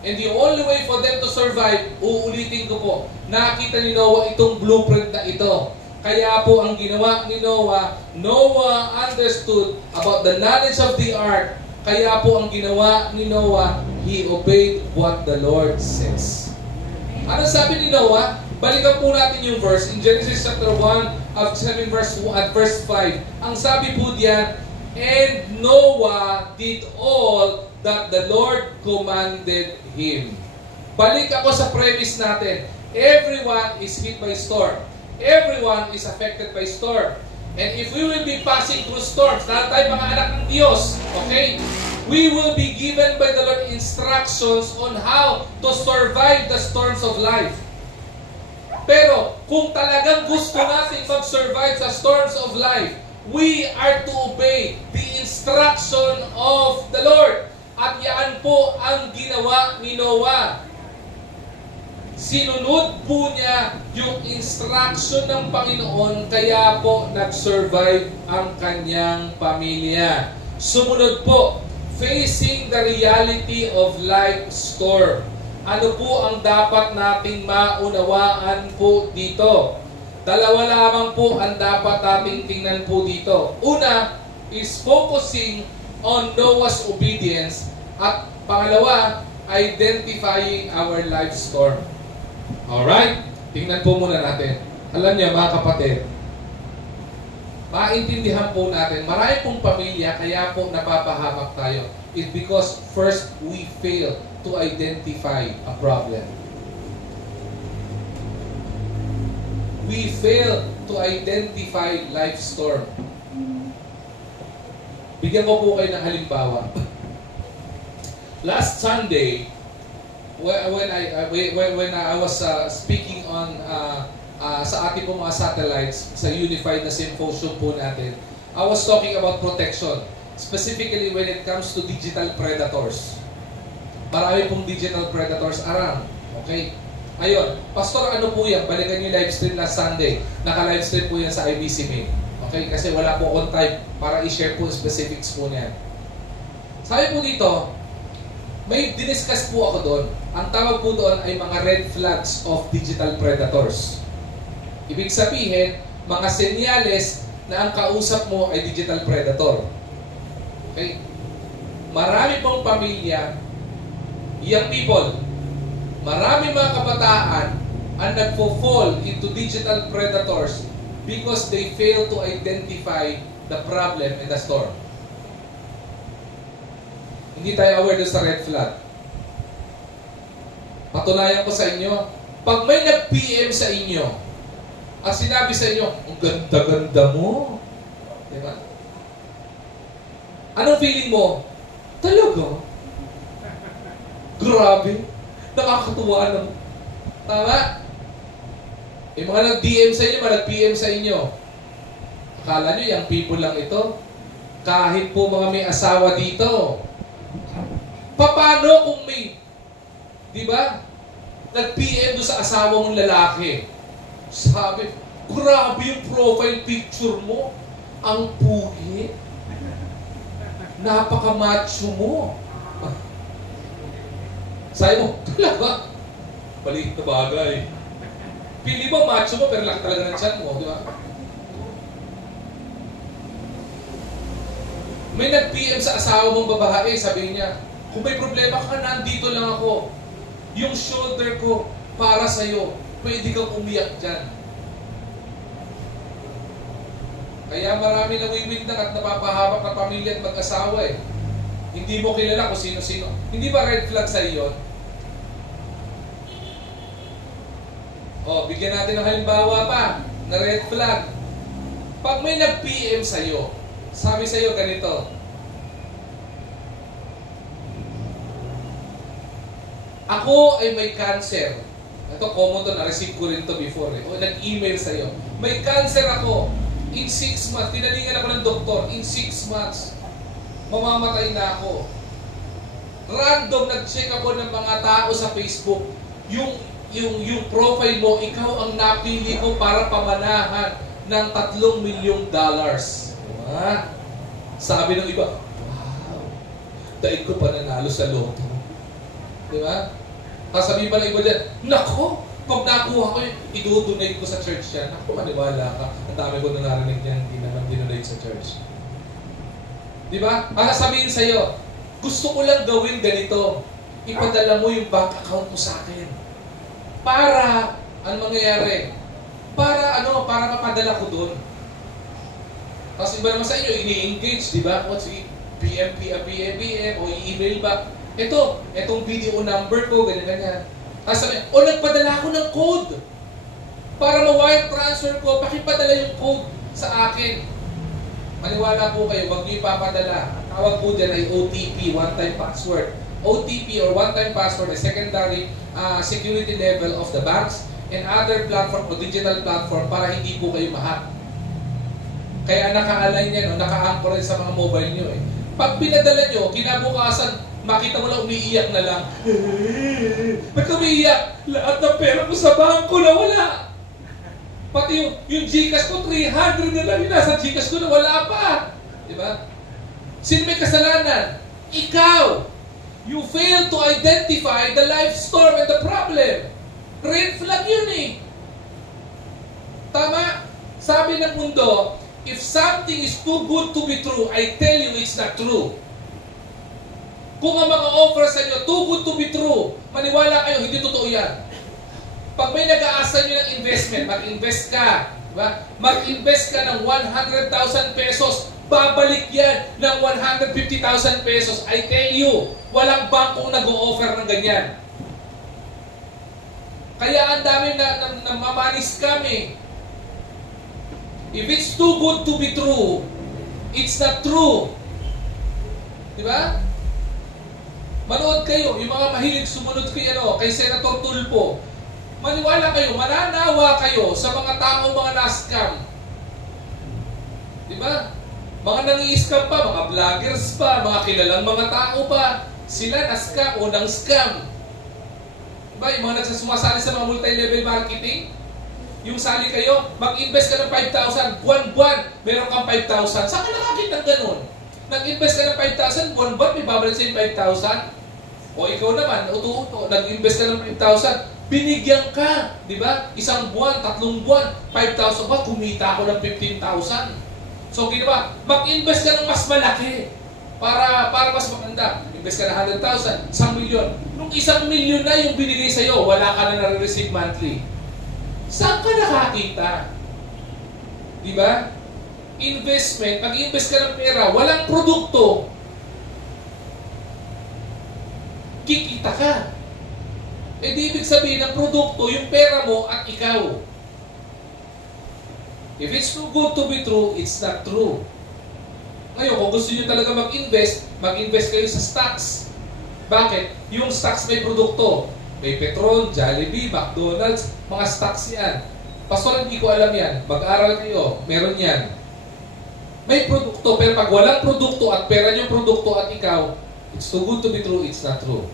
And the only way for them to survive, uulitin ko po, nakita ni Noah itong blueprint na ito. Kaya po ang ginawa ni Noah, Noah understood about the knowledge of the ark. Kaya po ang ginawa ni Noah, he obeyed what the Lord says. Ano sabi ni Noah? Balikan po natin yung verse in Genesis chapter 1 of 7 verse 5. Ang sabi po diyan, and Noah did all that the Lord commanded him. Balik ako sa premise natin. Everyone is hit by storm. Everyone is affected by storm. And if we will be passing through storms, lahat tayo mga anak ng Diyos, okay? We will be given by the Lord instructions on how to survive the storms of life. Pero kung talagang gusto natin mag-survive sa storms of life, we are to obey the instruction of the Lord. At yan po ang ginawa ni Noah. Sinunod po niya yung instruction ng Panginoon, kaya po nag-survive ang kanyang pamilya. Sumunod po, facing the reality of life storm. Ano po ang dapat nating maunawaan po dito? Dalawa lamang po ang dapat nating tingnan po dito. Una is focusing on Noah's obedience, at pangalawa, identifying our life storm. Alright? Tingnan po muna natin. Alam niyo mga kapatid, maintindihan po natin, marami pong pamilya, kaya po napapahamak tayo. It's because first, we fail to identify a problem. We fail to identify life storm. Bigyan ko po kayo ng halimbawa. Last Sunday, when I was speaking on sa ating po mga satellites, sa unified na symposium po natin, I was talking about protection. Specifically when it comes to digital predators. Marami pong digital predators around. Okay? Ayun, Pastor, ano po yan? Balikan niyo live stream last Sunday. Naka-live stream po yan sa IBC Mail. Okay? Kasi wala po on time para i-share po specifics po niyan. Sabi po dito, may diniscuss po ako doon. Ang tawag po doon ay mga red flags of digital predators. Ibig sabihin, mga senyales na ang kausap mo ay digital predator. Okay? Marami pong pamilya, young people, marami mga kabataan ang nagfo-fall into digital predators because they fail to identify the problem and the storm. Hindi tayo aware doon sa red flag. Patunayan ko sa inyo, pag may nag-PM sa inyo, at sinabi sa inyo, ang ganda-ganda mo. Diba? Anong feeling mo? Talaga? Grabe. Nakakatuwa naman. Tama? Yung mga nag-DM sa inyo, mga nag-PM sa inyo. Akala nyo, yung people lang ito. Kahit po mga may asawa dito. Paano kung may, di ba? Nag-PM doon sa asawa mong lalaki. Sabi, grabe yung profile picture mo. Ang pugi. Napaka-macho mo. Sabi mo, talaga? Balik na bagay. Pili mo, macho mo, pero laki talaga ng tiyan mo, di ba? May nag-PM sa asawa mong babae, sabi niya, kung may problema ka, nandito lang ako. Yung shoulder ko, para sa'yo. Pwede kang umiyak dyan. Kaya marami nawiwindang at napapahamak na pamilya at mag-asawa eh. Hindi mo kilala kung sino-sino. Hindi ba red flag sa iyo? O, bigyan natin ng halimbawa pa na red flag. Pag may nag-PM sa iyo, sabi sa iyo ganito, ako ay may cancer. Ito, common to, na-receive ko rin to before eh. O, nag-email sa iyo, may cancer ako. In 6 months, tinalingan ako ng doktor, in 6 months, mamamatay na ako. Random, nag-check ako ng mga tao sa Facebook. Yung profile mo, ikaw ang napili ko para pamanahan ng $3 million. Diba? Sabi ng iba, wow, daig ko pa nanalo sa loto. Diba? Sasabihin pa ng iba dyan, nako, pag nakuha ko yun, idudonate ko sa church yan. Naku, maniwala ka. Ang dami ko na narinig niyan, hindi naman dinonate sa church. Di ba? Sasabihin sa'yo, gusto ko lang gawin ganito. Ipadala mo yung bank account mo sa akin. Para, ano mangyayari? Para mapadala ko doon. Tapos iba naman sa inyo, ini-engage, di ba? O si PM, o i-email ba? Itong video number ko, ganyan-ganyan. Tapos sabi, nagpadala ako ng code. Para ma-wire transfer ko, pakipadala yung code sa akin. Maniwala po kayo, wag niyo ipapadala. Tawag po dyan ay OTP, one-time password. OTP or one-time password ay secondary security level of the banks and other platform o digital platform para hindi po kayo ma-hack. Kaya naka-align yan, naka-anchor sa mga mobile nyo eh. Pag pinadala nyo, kinabukasan, makita mo lang umiiyak na lang. Ba't ka umiiyak? Lahat ng pera ko sa bangko na wala. Pati yung Gcash ko, 300 na lang. Yung nasa Gcash ko na wala pa. Diba? Sino may kasalanan? Ikaw. You fail to identify the life storm and the problem. Red flag yun eh. Tama? Sabi ng mundo, if something is too good to be true, I tell you it's not true. Kung ang mga offer sa inyo, too good to be true, maniwala kayo, hindi totoo yan. Pag may nag-aasa nyo ng investment, mag-invest ka, Diba? Mag-invest ka ng 100,000 pesos, babalik yan ng 150,000 pesos. I tell you, walang bangkong nag-o-offer ng ganyan. Kaya ang dami na mamanis kami. If it's too good to be true, it's not true. Diba? Manood kayo, yung mga mahilig sumunod kay Senator Tulfo. Maniwala kayo, mananawa kayo sa mga tao, mga na-scam. Diba? Mga nangi-scam pa, mga vloggers pa, mga kilalang mga tao pa, sila na-scam o nang-scam. Diba? Yung mga nagsumasali sa mga multi-level marketing, yung sali kayo, mag-invest ka ng 5,000, buwan-buwan, meron kang 5,000. Saan ka nakakita ng ganun? Nag-invest ka ng 5,000, buwan-buwan, may babalik sa'yo 5,000. O ikaw naman, uto-uto, nag-invest ka ng 5,000, binigyan ka, di ba? Isang buwan, 3 buwan, 5,000 ba? Kumita ako ng 15,000. So, ginawa, mag-invest ka ng mas malaki para mas maganda. Invest ka ng 100,000, 1,000,000. Nung 1,000,000 na yung binigay sa'yo, wala ka na nare-receive monthly. Saan ka nakakita? Di ba? Investment, mag-invest ka ng pera, walang produkto, kikita ka. Eh di ibig sabihin ng produkto, yung pera mo at ikaw. If it's too good to be true, it's not true. Ngayon, kung gusto nyo talaga mag-invest kayo sa stocks. Bakit? Yung stocks may produkto. May Petron, Jollibee, McDonald's, mga stocks yan. Pastor, hindi ko alam yan. Mag-aral kayo, meron yan. May produkto, pero pag walang produkto at pera yung produkto at ikaw, it's too good to be true, it's not true.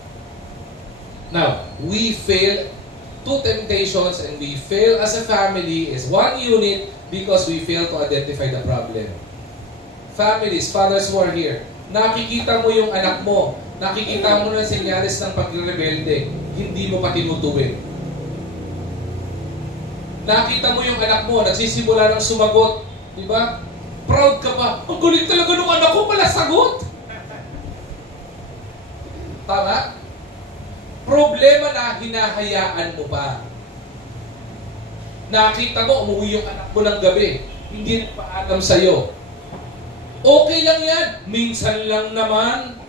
Now, we fail two temptations and we fail as a family as one unit because we fail to identify the problem. Families, fathers who are here, nakikita mo yung anak mo, nakikita mo na senyales ng pagrebelde, hindi mo pa tinutuwid. Nakita mo yung anak mo, nagsisimula ng sumagot, di ba? Proud ka pa, ang galing talaga nung anak ko pala sagot. Tama? Problema na hinahayaan mo pa. Nakita mo, umuwi yung anak mo ng gabi. Hindi nagpaalam sa'yo. Okay lang yan. Minsan lang naman.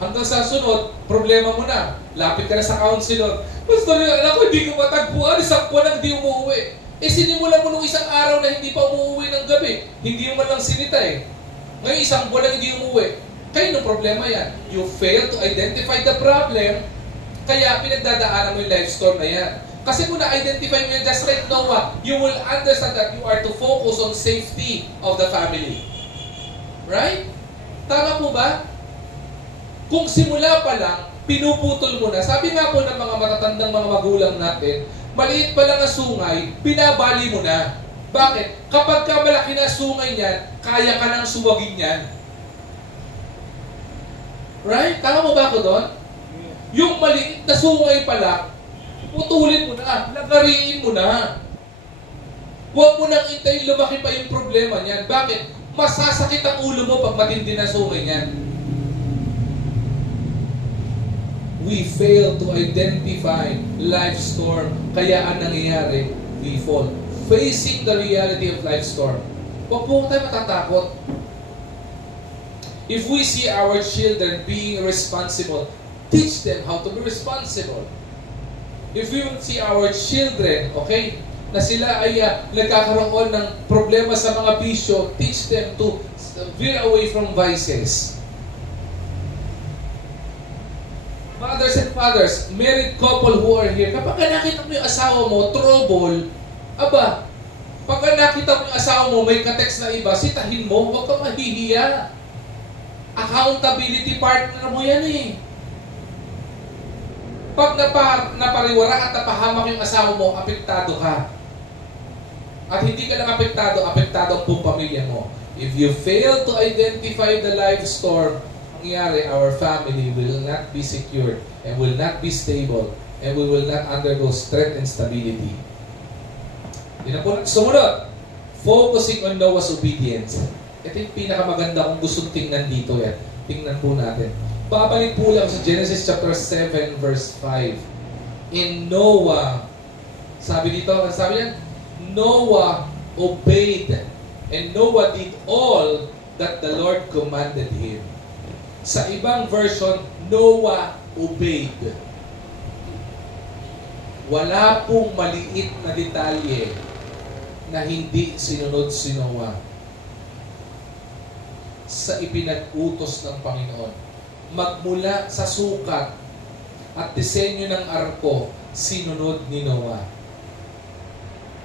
Hanggang sa sunod, problema mo na. Lapit ka na sa counselor. Pastor, yung anak ko, hindi ko matagpuan. Isang buwan na hindi umuwi. Eh, sinimula mo nung isang araw na hindi pa umuwi ng gabi. Hindi mo man lang sinita eh. Ngayon, isang buwan na hindi umuwi. Kaya no problema yan. You fail to identify the problem, kaya pinagdadaanan mo yung life storm na yan. Kasi kung na-identify mo yan, just like Noah, you will understand that you are to focus on safety of the family. Right? Tama po ba? Kung simula pa lang, pinuputol mo na. Sabi nga po ng mga matatandang mga magulang natin, maliit pa lang ang sungay, pinabali mo na. Bakit? Kapag ka malaki na sungay niyan, kaya ka nang suwagin yan. Right? Tama mo ba ako doon? Yung maliit na sungay pala, putulin mo na, lagariin mo na. Huwag mo nang intayin lumaki pa yung problema niyan. Bakit? Masasakit ang ulo mo pag matindi na sungay niyan. We fail to identify life storm. Kaya ang nangyayari, we fall. Facing the reality of life storm. Huwag po tayo matatakot. If we see our children being responsible, teach them how to be responsible. If we see our children, okay, na sila ay nagkakaroon ng problema sa mga bisyo, teach them to veer away from vices. Mothers and fathers, married couple who are here, kapag nakita mo yung asawa mo, trouble, aba, pag nakita mo yung asawa mo, may ka-text na iba, sitahin mo, huwag kang mahihiya. Accountability partner mo yan eh. Pag napariwara at napahamak yung asawa mo, apektado ka. At hindi ka lang apektado ang buong pamilya mo. If you fail to identify the life storm, mangyari, our family will not be secured and will not be stable and we will not undergo strength and stability. Yun na po. Sumunod, focusing on Noah's obedience. Ito yung pinakamaganda kung gusto tingnan dito yan. Tingnan po natin. Babalik po lang sa Genesis chapter 7 verse 5. And Noah, sabi dito, sabi niya, Noah obeyed, and Noah did all that the Lord commanded him. Sa ibang version, Noah obeyed. Wala pong maliit na detalye na hindi sinunod si Noah sa ipinag-utos ng Panginoon. Magmula sa sukat at disenyo ng arko, sinunod ni Noah.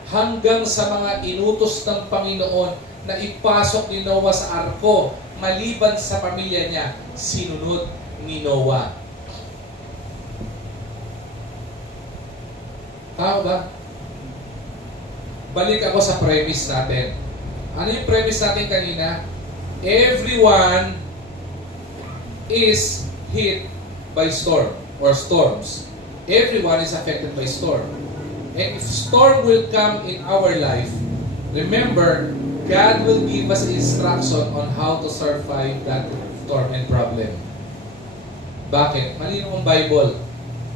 Hanggang sa mga inutos ng Panginoon na ipasok ni Noah sa arko, maliban sa pamilya niya, sinunod ni Noah. Tama ba? Balik ako sa premise natin. Ano yung premise natin kanina? Everyone is hit by storm or storms. Everyone is affected by storm. And if storm will come in our life, remember, God will give us instruction on how to survive that storm and problem. Bakit? Malinaw ang Bible.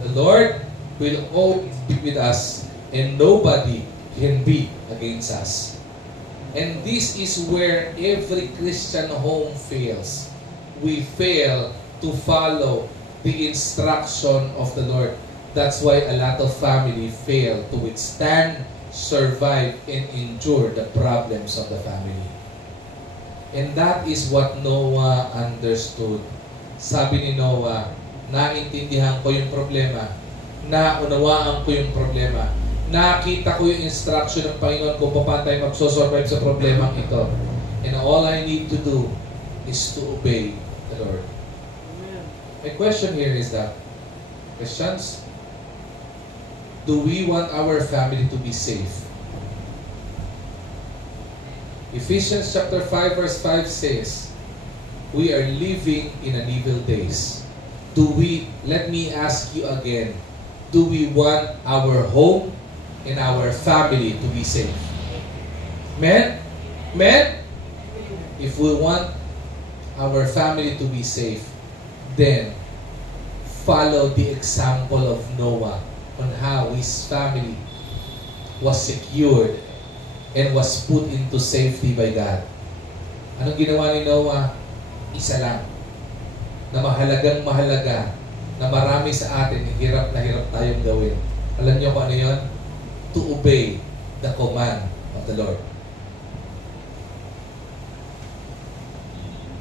The Lord will always be with us and nobody can be against us. And this is where every Christian home fails. We fail to follow the instruction of the Lord. That's why a lot of family fail to withstand, survive, and endure the problems of the family. And that is what Noah understood. Sabi ni Noah, naintindihan ko yung problema, naunawaan ko yung problema, nakita ko yung instruction ng Panginoon kung paano tayo magsosurvive sa problemang ito. And all I need to do is to obey the Lord. My question here is that, Christians, do we want our family to be safe? Ephesians chapter 5 verse 5 says, we are living in an evil days. Let me ask you again, do we want our home and our family to be safe? Men? Men? If we want our family to be safe, then follow the example of Noah on how his family was secured and was put into safety by God. Anong ginawa ni Noah? Isa lang. Na mahalagang mahalaga, na marami sa atin, hirap na hirap tayong gawin. Alam niyo kung ano yun? To obey the command of the Lord.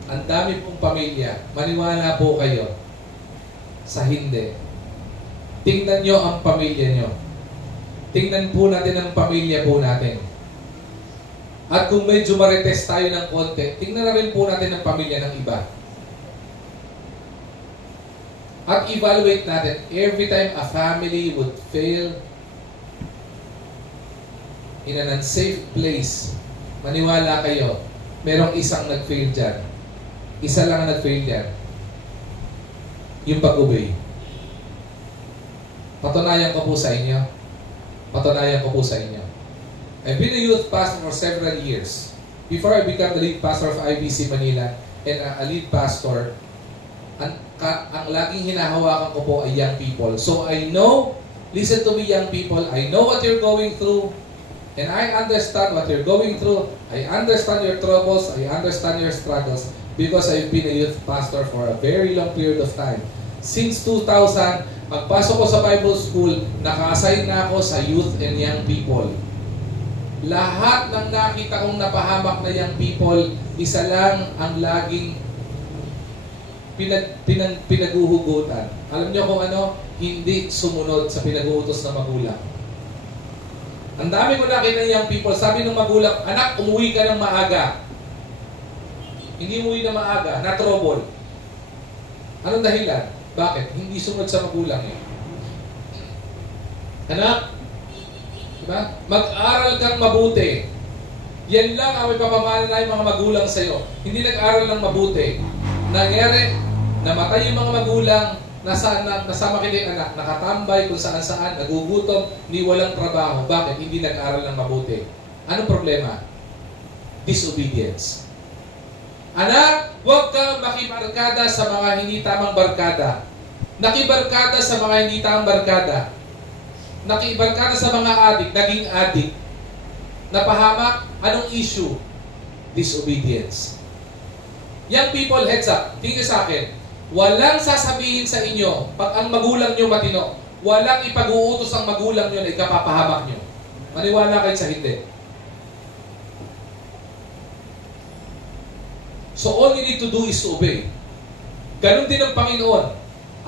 Ang dami pong pamilya, maniwala po kayo sa hindi. Tingnan nyo ang pamilya nyo. Tingnan po natin ang pamilya po natin. At kung medyo marites tayo ng konti, tingnan na rin po natin ang pamilya ng iba. At evaluate natin, every time a family would fail in an unsafe place, maniwala kayo, merong isang nag-fail dyan. Isa lang ang nag-fail dyan. Yung pag-obey. Patunayan ko po sa inyo. Patunayan ko po sa inyo. I've been a youth pastor for several years. Before I became the lead pastor of IBC Manila and a lead pastor, ang laging hinahawakan ko po ay young people. So I know, listen to me young people, I know what you're going through and I understand what you're going through. I understand your troubles, I understand your struggles because I've been a youth pastor for a very long period of time. Since 2000, pagpasok ko sa Bible School, naka-assign na ako sa youth and young people. Lahat ng nakita kong napahamak na young people, isa lang ang laging pinaguhugutan. Alam niyo kung ano? Hindi sumunod sa pinag-uutos ng magulang. Ang dami ko nakita ng young people, sabi ng magulang, anak, umuwi ka ng maaga. Hindi umuwi na maaga, na-trouble. Anong dahilan? Bakit? Hindi sumunod sa magulang eh. Anak, diba? Mag-aral kang mabuti. Yan lang ang may papamana na yung mga magulang sa'yo. Hindi nag-aral ng mabuti. Nangyari, namatay yung mga magulang, nasama kini anak, nakatambay kung saan-saan, nagugutom, ni walang trabaho. Bakit? Hindi nag-aral ng mabuti. Anong problema? Disobedience. Anak, huwag kang makibarkada sa mga hindi tamang barkada. Nakibarkada sa mga hindi tamang barkada. nakibarkada sa mga adik, naging adik, napahamak, anong issue? Disobedience. Young people, heads up, tingin sa akin, walang sasabihin sa inyo, pag ang magulang nyo matino, walang ipag-uutos ang magulang nyo na ikapapahamak nyo. Maniwala kayo sa hindi. So all you need to do is to obey. Ganon din ang Panginoon.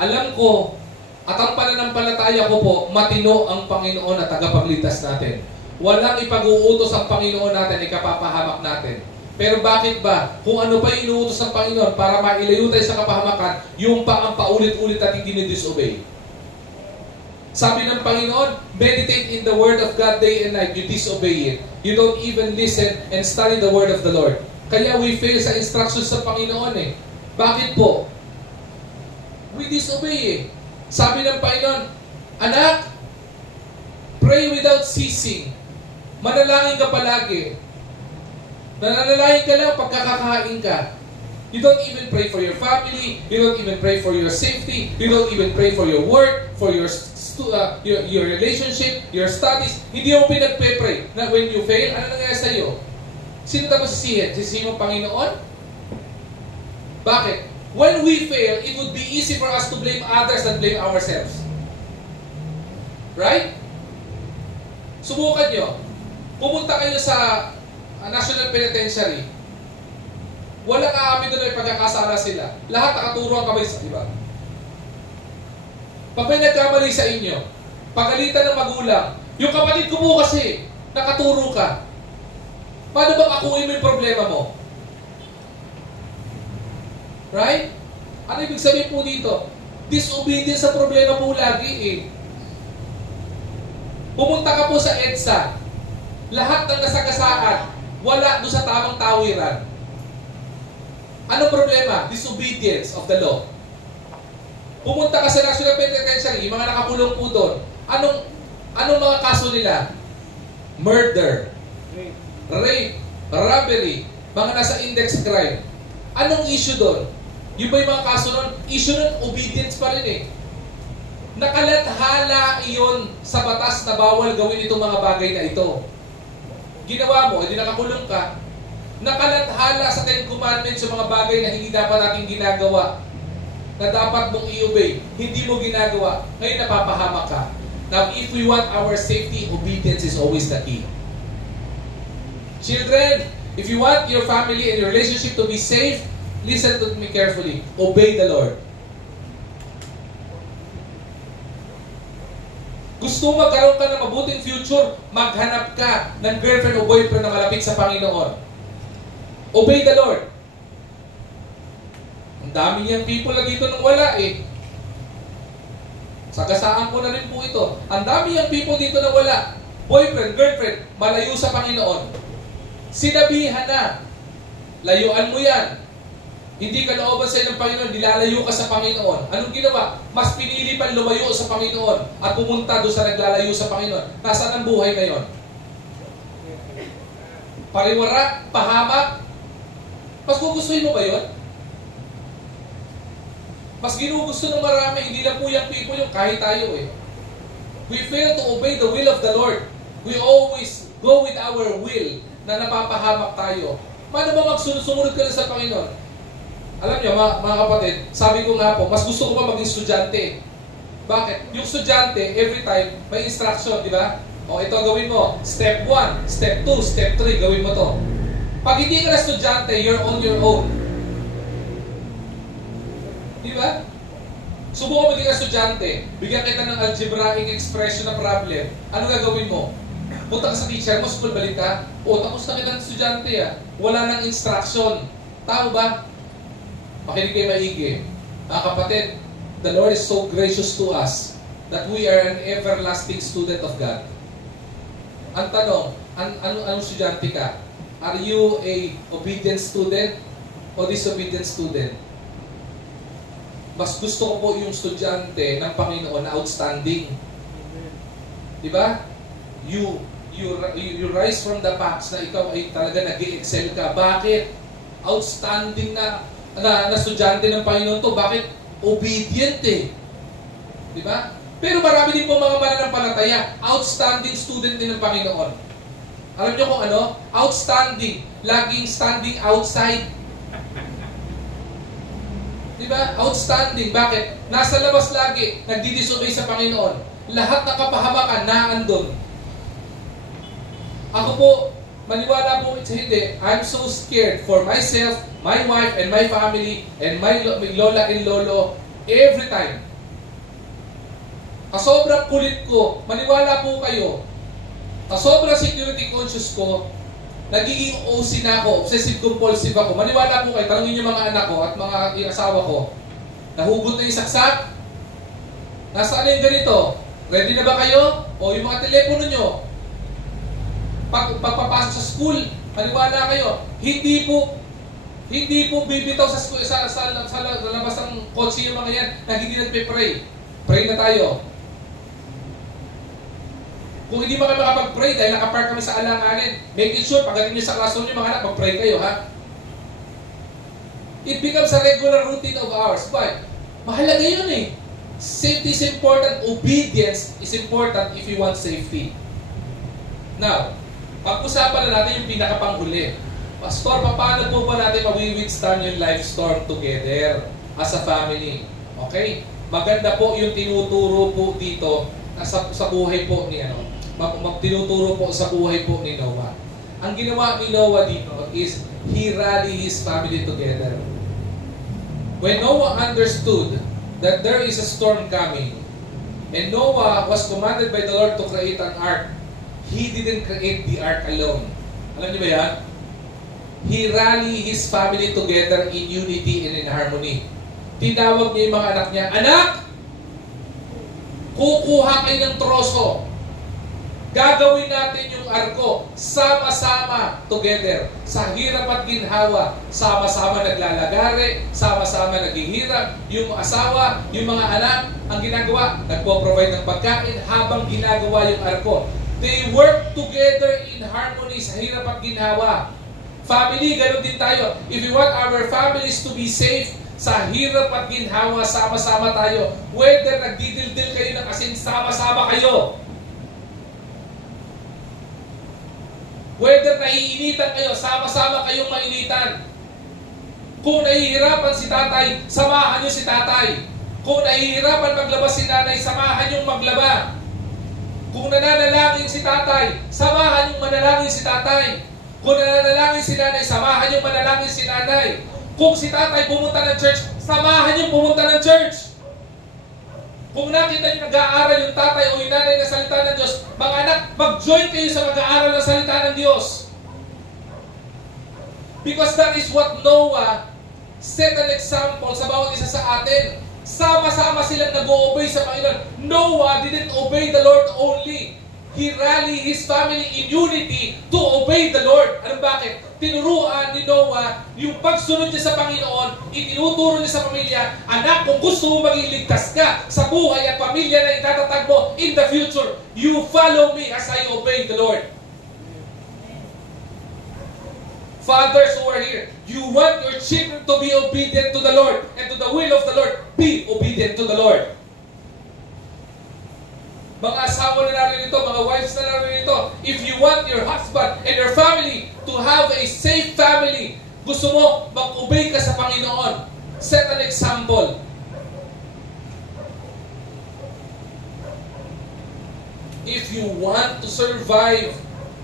Alam ko, at ang pananampalataya ko po, matino ang Panginoon at tagapagligtas natin. Walang ipag-uutos ang Panginoon natin, ikapapahamak natin. Pero bakit ba? Kung ano pa yung inuutos ng Panginoon para mailayo tayo sa kapahamakan, yung pa ang paulit-ulit natin dinidisobey. Sabi ng Panginoon, meditate in the Word of God day and night. You disobey it. You don't even listen and study the Word of the Lord. Kaya we fail sa instructions sa Panginoon eh. Bakit po? We disobey eh. Sabi ng Panginoon, anak, pray without ceasing. Manalangin ka palagi. Nananalangin ka lang pagkakakain ka. You don't even pray for your family. You don't even pray for your safety. You don't even pray for your work, for your relationship, your studies. Hindi mo pinagpe-pray na when you fail, ano nangyayari sa iyo? Sino ka masisihin? Sisihin mo Panginoon? Bakit? When we fail, it would be easy for us to blame others than blame ourselves. Right? Subukan nyo. Pumunta kayo sa National Penitentiary. Walang aamin doon ay pagkakasala sila. Lahat nakaturo ang kamay sa iba. Pag may nagkamali sa inyo, pagalitan ng magulang, yung kapatid ko mo kasi, nakaturo ka. Paano ba akuin mo yung problema mo? Right? Ano ibig sabihin po dito? Disobedience sa problema po lagi eh. Pumunta ka po sa EDSA. Lahat ng nasagasaan, wala doon sa tamang tawiran. Ano problema? Disobedience of the law. Pumunta ka sa National Penitentiary, yung mga nakakulong po doon. Anong mga kaso nila? Murder, rape, robbery, mga nasa index crime. Anong issue doon? Yung ba yung mga kaso doon? Issue doon, obedience pa rin eh. Nakalathala iyon sa batas na bawal gawin itong mga bagay na ito. Ginawa mo, hindi nakakulong ka. Nakalathala sa Ten Commandments yung mga bagay na hindi dapat natin ginagawa, na dapat mong i-obey. Hindi mo ginagawa. Ngayon napapahamak ka. Now, if we want our safety, obedience is always the key. Children, if you want your family and your relationship to be safe, listen to me carefully. Obey the Lord. Gusto mo magkaroon ka ng mabuting future, maghanap ka ng girlfriend o boyfriend na malapit sa Panginoon. Obey the Lord. Ang dami niyang people na dito nang wala eh. Sagasaan ko na rin po ito. Ang dami niyang people dito na wala. Boyfriend, girlfriend, malayo sa Panginoon. Sinabihan na, layuan mo yan. Hindi ka naoban sa ng Panginoon, nilalayo ka sa Panginoon. Anong ginawa? Mas pinili pang lumayo sa Panginoon at pumunta doon sa naglalayo sa Panginoon. Nasaan ang buhay ngayon? Pariwara? Pahamak? Mas gugustuhin mo ba yun? Mas ginugusto ng marami, hindi lang po yung people yung kahit tayo eh. We fail to obey the will of the Lord. We always go with our will na napapahamak tayo. Paano ba magsunod-sunod ka na sa Panginoon? Alam niyo, mga kapatid, sabi ko nga po, mas gusto ko pa maging estudyante. Bakit? Yung estudyante, every time, may instruction, di ba? O, ito gawin mo. Step 1, step 2, step 3, gawin mo to. Pag hindi ka na estudyante, you're on your own. Di ba? Subukan mo maging estudyante. Bigyan kita ng algebraic expression na problem. Ano gagawin mo? Punta ka sa teacher mo, school balik ka. O, tapos na kita ng estudyante ah. Wala nang instruction. Tao ba? Makinig kayo maigi. Mga kapatid, the Lord is so gracious to us that we are an everlasting student of God. Ang tanong, anong estudyante ka? Are you a obedient student o disobedient student? Mas gusto ko po yung estudyante ng Panginoon na outstanding. Di ba? You rise from the packs na ikaw ay talaga nag-excel ka. Bakit? Outstanding na estudyante ng Panginoon to. Bakit? Obedient eh. Di ba? Pero marami din po mga mananampalataya, outstanding student din ng Panginoon. Alam niyo kung ano? Outstanding. Laging standing outside. Diba? Outstanding. Bakit? Nasa labas lagi, nagdidisobey sa Panginoon. Lahat ng kapahamakan, naandun. Ako po, maniwala po sa hindi, I'm so scared for myself, my wife, and my family, and my lola and lolo, every time. Kasobrang kulit ko, maniwala po kayo, kasobrang security conscious ko, nagiging OC na ako, obsessive-compulsive ako. Maniwala po kayo, tanongin yung mga anak ko at mga asawa ko, nahugot na yung saksak? Nasaan na yung ganito? Ready na ba kayo? O yung mga telepono nyo? Pagpapasok sa school, maniwala kayo, hindi po bibitaw sa labas ng kotse yung mga yan na hindi nagpe-pray. Pray na tayo. Kung hindi ba kayo makapag-pray dahil nakapark kami sa alanganin, make it sure, pagdating nyo sa classroom nyo, mga anak, mag-pray kayo, ha? It becomes a regular routine of ours. Why? Mahalaga yun eh. Safety is important. Obedience is important if you want safety. Now, pag-usapan na natin yung pinakapanghuli. Pastor, paano po ba natin mawi-withstand yung life storm together as a family? Okay? Maganda po yung tinuturo po dito sa buhay po ni tinuturo po sa buhay po ni Noah. Ang ginawa ni Noah dito is he rallied his family together. When Noah understood that there is a storm coming, and Noah was commanded by the Lord to create an ark, he didn't create the ark alone. Alam niyo ba yan? He rallied his family together in unity and in harmony. Tinawag niya yung mga anak niya, "Anak, kukuha kayo ng troso. Gagawin natin yung arko. Sama-sama together. Sa hirap at ginhawa. Sama-sama naglalagare. Sama-sama naghihirap. Yung asawa, yung mga anak, ang ginagawa, nagpo-provide ng pagkain habang ginagawa yung arko. They work together in harmony sa hirap at ginhawa. Family, ganun din tayo. If we want our families to be safe, sa hirap at ginhawa, sama-sama tayo. Whether nagdidildil kayo ng asin, sama-sama kayo. Whether naiinitan kayo, sama-sama kayong mainitan. Kung nahihirapan si tatay, samahan niyo si tatay. Kung nahihirapan maglaba si nanay, samahan niyong maglaba. Kung nananalangin si tatay, samahan niyong manalangin si tatay. Kung nananalangin si nanay, samahan niyong manalangin si nanay. Kung si tatay pumunta ng church, samahan niyong pumunta ng church. Kung nakita niyo nag-aaral yung tatay o yung nanay na salita ng Diyos, mga anak, mag-join kayo sa mag-aaral ng salita ng Diyos. Because that is what Noah set an example sa bawat isa sa atin. Sama-sama silang nag-o-obey sa Panginoon. Noah didn't obey the Lord only. He rallied his family in unity to obey the Lord. Anong bakit? Tinuruan ni Noah yung pagsunod niya sa Panginoon, itinuturo niya sa pamilya, "Anak, kung gusto mo maging ligtas ka sa buhay at pamilya na itatatag mo in the future, you follow me as I obey the Lord." Fathers who are here, you want your children to be obedient to the Lord and to the will of the Lord, be obedient to the Lord. Mga asawa na narin ito, mga wives na narin ito, if you want your husband and your family to have a safe family, gusto mo mag-obey ka sa Panginoon, set an example. If you want to survive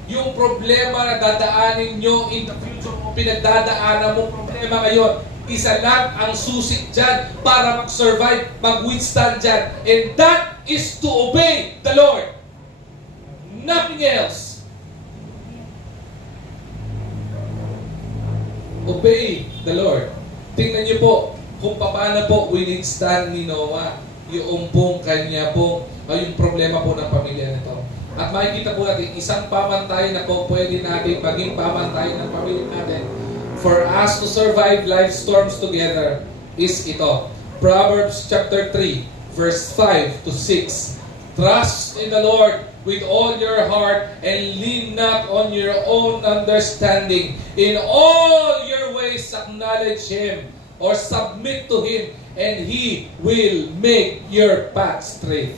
yung problema na dadaanin nyo in the future o pinagdadaanan mo problema ngayon, isa lang ang susi dyan para mag-survive, mag-withstand dyan. And that is to obey the Lord. Nothing else. Obey the Lord. Tingnan niyo po kung paano po withstand ni Noah yung pong kanya po, yung problema po ng pamilya nito. At makikita po natin, isang pamantayan na po pwede natin maging pamantayan ng pamilya natin for us to survive life storms together is ito. Proverbs chapter 3, verse 5 to 6. Trust in the Lord with all your heart and lean not on your own understanding. In all your ways acknowledge Him or submit to Him, and He will make your path straight.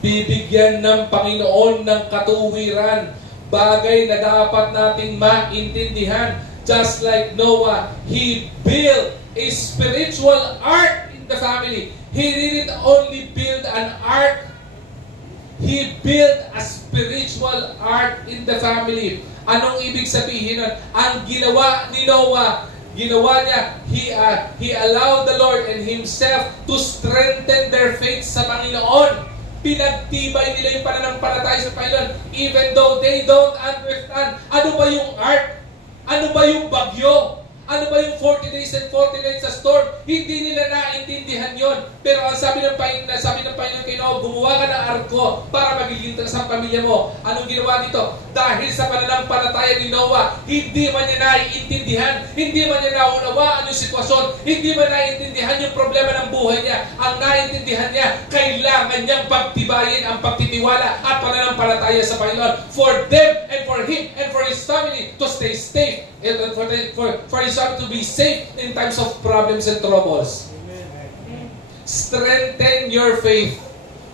Bibigyan ng Panginoon ng katuwiran. Bagay na dapat nating maintindihan. Just like Noah, he built a spiritual ark in the family. He didn't only build an ark. He built a spiritual ark in the family. Anong ibig sabihin nun? Ang ginawa ni Noah, ginawa niya, he allowed the Lord and Himself to strengthen their faith sa Panginoon. Pinagtibay nila yung pananampalataya sa Panginoon even though they don't understand. Ano ba yung ark? Ano ba yung bagyo? Ano ba yung 40 days and 40 nights sa storm? Hindi nila naintindihan yon. Pero ang sabi ng Panginoon kay Noah, gumawa ka ng arko para magiligtas ang pamilya mo. Anong ginawa dito? Dahil sa pananampalataya ni Noah, hindi man niya naiintindihan, hindi man niya naunawaan yung sitwasyon, hindi man naiintindihan yung problema ng buhay niya. Ang naiintindihan niya, kailangan niyang pagtibayin ang pagtitiwala at pananampalataya sa Panginoon for them and for him and for his family to stay safe and for his family to be safe in times of problems and troubles. Amen. Strengthen your faith.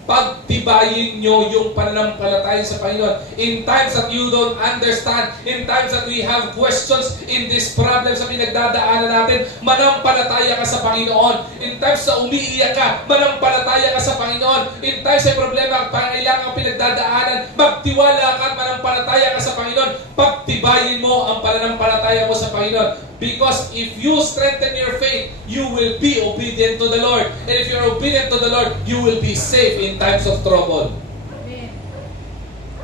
Pagtibayin nyo yung pananampalataya sa Panginoon. In times that you don't understand, in times that we have questions in this problem sa pinagdadaanan natin, manampalataya ka sa Panginoon. In times na umiiyak ka, manampalataya ka sa Panginoon. In times na problema, pangailangan pinagdadaanan, magtiwala ka at manampalataya ka sa Panginoon. Pagtibayin mo ang pananampalataya mo sa Panginoon. Because if you strengthen your faith, you will be obedient to the Lord. And if you're obedient to the Lord, you will be safe in times of trouble. Amen.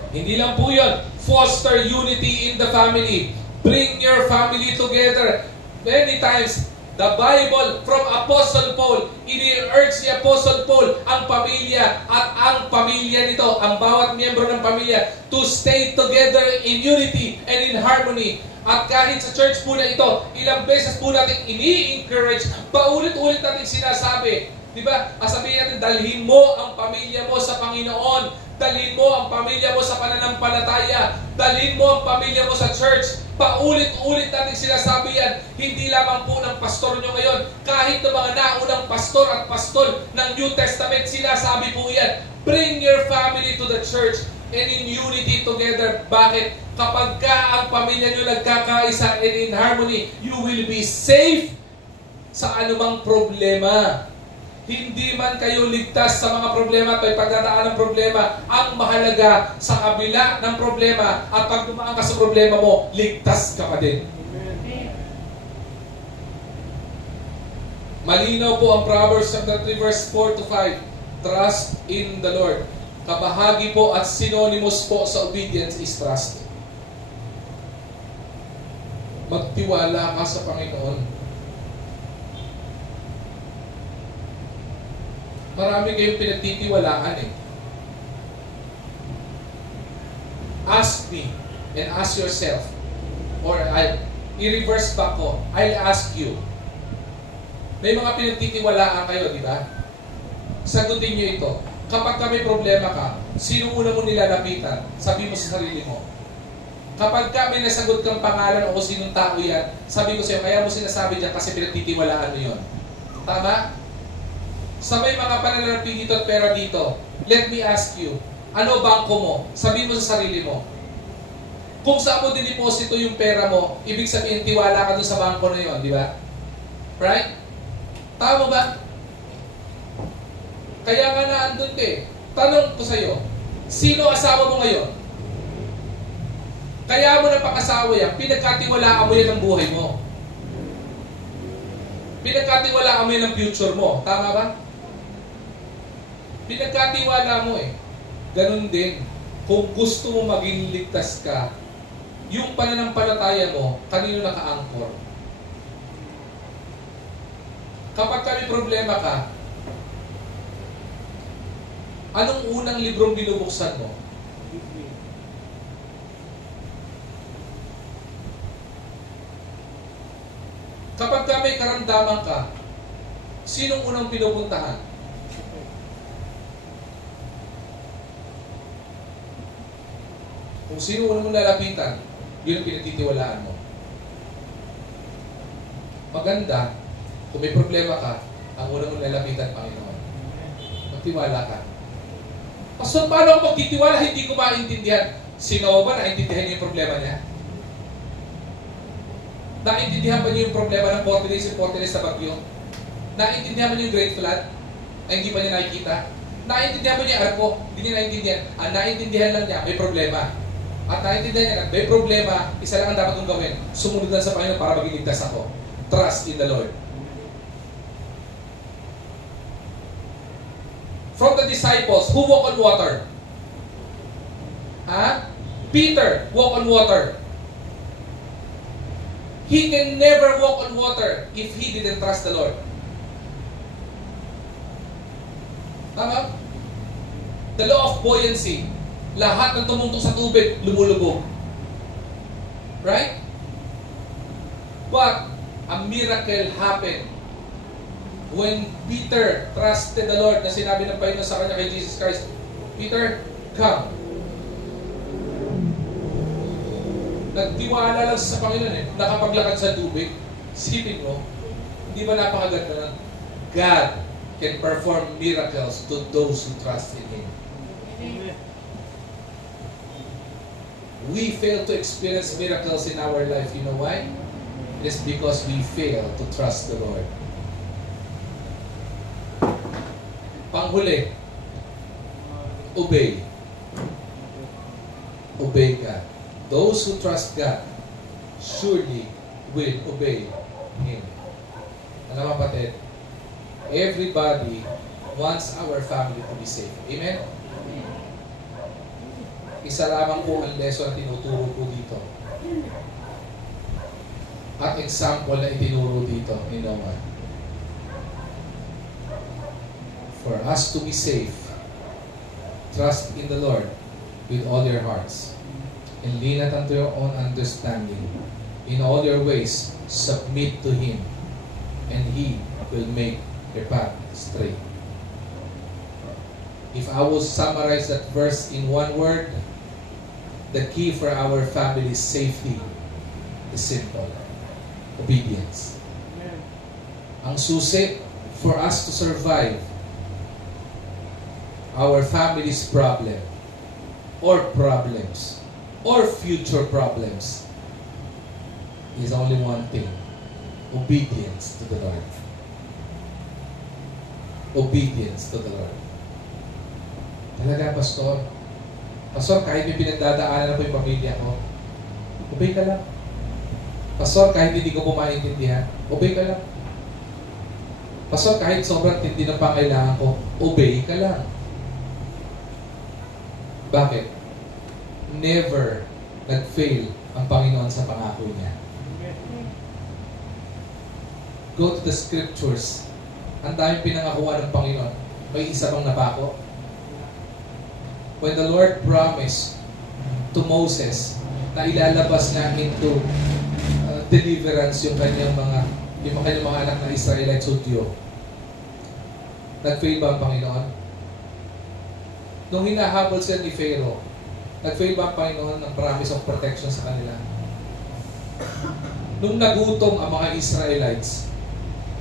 Hindi lang po yun. Foster unity in the family. Bring your family together. Many times, the Bible from Apostle Paul, ini-urge ni Apostle Paul ang pamilya at ang pamilya nito, ang bawat miyembro ng pamilya, to stay together in unity and in harmony. At kahit sa church po na ito, ilang beses po natin ini-encourage, paulit-ulit natin sinasabi, di ba? Sabihin natin, dalhin mo ang pamilya mo sa Panginoon, dalhin mo ang pamilya mo sa pananampalataya, dalhin mo ang pamilya mo sa church. Paulit-ulit natin sinasabi yan, hindi lamang po ng pastor nyo ngayon, kahit ng mga naunang pastor at pastol ng New Testament, sinasabi po yan, bring your family to the church and in unity together. Bakit? Kapag ka ang pamilya nyo nagkakaisa and in harmony, you will be safe sa anumang problema. Hindi man kayo ligtas sa mga problema at pagdadaan ng problema. Ang mahalaga sa kabila ng problema at pag dumaan ka sa problema mo, ligtas ka pa din. Malinaw po ang Proverbs chapter 3 verse 4 to 5. Trust in the Lord. Kabahagi po at synonymous po sa obedience is trust. Magtiwala ka sa Panginoon. Marami kayong pinagtitiwalaan eh. Ask me and ask yourself. Or i-reverse back ko. I'll ask you. May mga pinagtitiwalaan kayo, di ba? Sagutin nyo ito. Kapag may problema ka, sino una mo nilalapitan? Sabi mo sa sarili mo. Kapag may nasagot kang pangalan o sinong tao yan, sabi ko sa'yo, kaya mo sinasabi dyan kasi pinagtitiwalaan mo yun. Tama? Sa may mga pananalapi dito at pera dito, let me ask you, ano bangko mo? Sabi mo sa sarili mo. Kung saan mo diniposito yung pera mo, ibig sabihin tiwala ka dun sa bangko na yun, di ba? Right? Tama ba? Kaya nga naandun ka eh. Tanong ko sa'yo, sino asawa mo ngayon? Kaya mo napakasawa yan, pinagkatiwalaan mo yan ang buhay mo. Pinagkatiwalaan mo yan ang future mo. Tama ba? Pinagkatiwala mo eh. Ganun din. Kung gusto mo maging ligtas ka, yung pananampalataya mo, kanino naka-anchor? Kapag may problema ka, anong unang librong binubuksan mo? Kapag may karamdaman ka, sinong unang pinupuntahan? Kung sino unang mong lalapitan, yun ang pinagtitiwalaan mo. Maganda, kung may problema ka, ang unang mong lalapitan, Panginoon. Magtiwala ka. Pastor, paano ako magtitiwala? Hindi ko maintindihan. Si Noah ba naintindihan niya yung problema niya? Naintindihan ba niyo yung problema ng 40 days and 40 days sa bagyo? Naintindihan ba niyo yung great flood? Ay hindi pa niya nakikita? Naintindihan ba niya yung arko? Hindi niya naintindihan. Ang naintindihan lang niya, may problema. At naintindihan niya na may problema, isa lang ang dapat kong gawin. Sumunod lang sa Panginoon para maging ligtas ako. Trust in the Lord. From the disciples, who walk on water? Peter walk on water. He can never walk on water if he didn't trust the Lord. Tama? The law of buoyancy. Lahat ng tumuntok sa tubig, lumulubog. Right? But a miracle happened when Peter trusted the Lord na sinabi ng Panginoon sa kanya kay Jesus Christ, Peter, come. Nagtiwala lang sa Panginoon nakapaglakad sa tubig. Sipin mo, hindi ba napakaganda na God can perform miracles to those who trust in Him. Amen. We fail to experience miracles in our life. You know why? It is because we fail to trust the Lord. Panghuli, obey. Obey God. Those who trust God surely will obey Him. Alam mo kapatid, everybody wants our family to be safe. Amen? Isa lamang po ang lesson na tinuturo po dito. At example na itinuro dito ni Noah. For us to be safe, trust in the Lord with all your hearts. And lean not unto your own understanding. In all your ways, submit to Him. And He will make your path straight. If I will summarize that verse in one word, the key for our family's safety is simple. Obedience. Ang susi for us to survive our family's problem or problems or future problems is only one thing. Obedience to the Lord. Obedience to the Lord. Talaga, Pastor. Pastor, kahit may pinagdadaanan na po yung pamilya ko, obey ka lang. Pastor, kahit hindi ko po maintindihan, obey ka lang. Pastor, kahit sobrang tindi ng pangailangan ko, obey ka lang. Bakit? Never nag-fail ang Panginoon sa pangako niya. Go to the scriptures. Ang daming pinangakuan ng Panginoon. May isa bang napako? When the Lord promised to Moses na ilalabas na into deliverance yung kanyang mga anak na Israelites Hudyo, nag-fail ba ang Panginoon? Nung hinahabol sila ni Pharaoh, nag-fail ba ang Panginoon ng promise of protection sa kanila? Nung nagutom ang mga Israelites,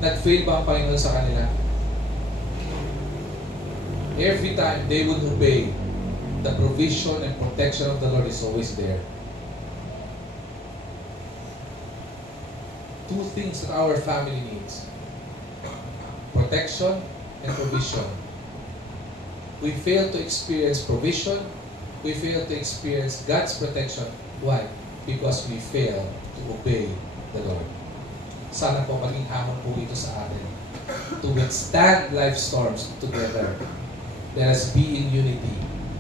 nag-fail ba ang Panginoon sa kanila? Every time they would obey, the provision and protection of the Lord is always there. Two things that our family needs. Protection and provision. We fail to experience provision. We fail to experience God's protection. Why? Because we fail to obey the Lord. Sana po maging hamon po ito sa atin. To withstand life storms together. Let us be in unity,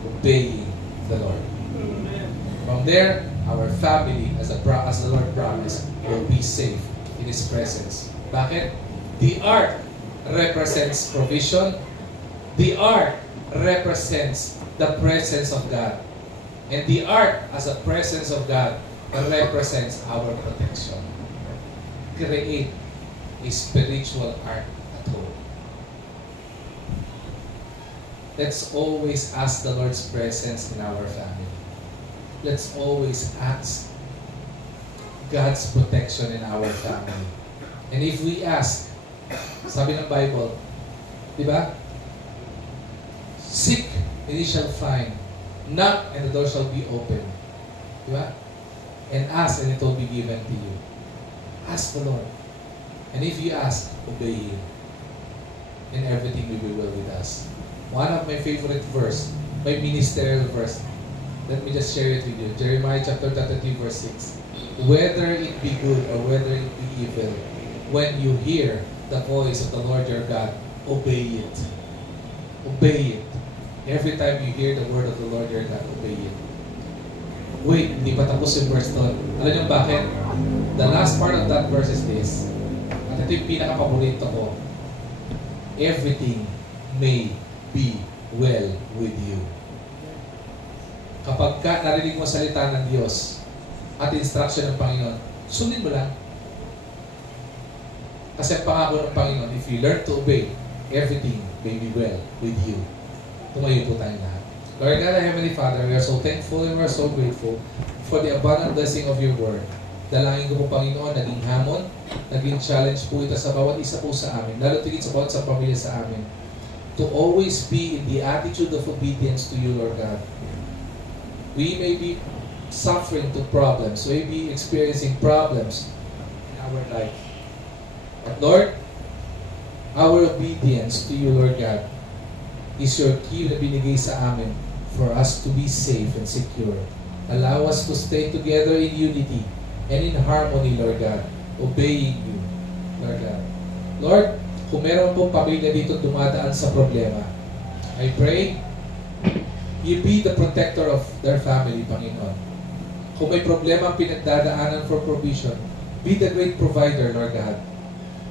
obeying the Lord. From there, our family, as the Lord promised, will be safe in His presence. Bakit? The ark represents provision. The ark represents the presence of God. And the ark, as a presence of God, represents our protection. Create a spiritual ark at home. Let's always ask the Lord's presence in our family. Let's always ask God's protection in our family. And if we ask, sabi ng Bible, di ba? Seek, and ye shall find. Knock, and the door shall be open. Diba? And ask, and it will be given to you. Ask the Lord. And if you ask, obey Him. And everything will be well with us. One of my favorite verse, my ministerial verse. Let me just share it with you. Jeremiah chapter 33, verse 6. Whether it be good or whether it be evil, when you hear the voice of the Lord your God, obey it. Obey it. Every time you hear the word of the Lord your God, obey it. Wait, hindi pa tapos yung verse doon. Alam niyo bakit? The last part of that verse is this. At ito yung pinaka-paborito ko. Everything may be well with you. Kapag ka narinig mo salita ng Diyos at instruction ng Panginoon, sundin mo lang. Kasi ang pangako ng Panginoon, if you learn to obey, everything may be well with you. Tumayo po tayong lahat. Lord God, our Heavenly Father, we are so thankful and we are so grateful for the abundant blessing of your word. Dalangin ko po, Panginoon, naging hamon, naging challenge po ito sa bawat isa po sa amin, lalo tigit sa bawat sa pamilya sa amin, to always be in the attitude of obedience to you, Lord God. We may be suffering to problems, we may be experiencing problems in our life. But Lord, our obedience to you, Lord God, is your key na binigay sa amin for us to be safe and secure. Allow us to stay together in unity and in harmony, Lord God, obeying you, Lord God. Lord, kung meron pong pamilya dito dumadaan sa problema, I pray, you be the protector of their family, Panginoon. Kung may problema ang pinagdadaanan for provision, be the great provider, Lord God.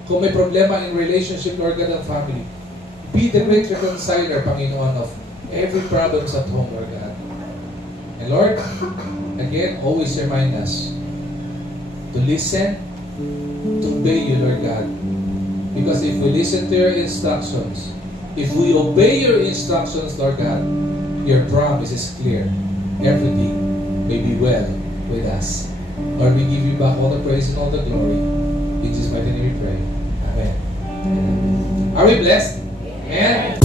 Kung may problema in relationship, Lord God, and family, be the great reconciler, Panginoon, of every problems at home, Lord God. And Lord, again, always remind us to listen, to obey you, Lord God. Because if we listen to your instructions, if we obey your instructions, Lord God, your promise is clear. Everything may be well with us. Lord, we give you back all the praise and all the glory. In Jesus' mighty name we pray. Amen. Are we blessed? Amen.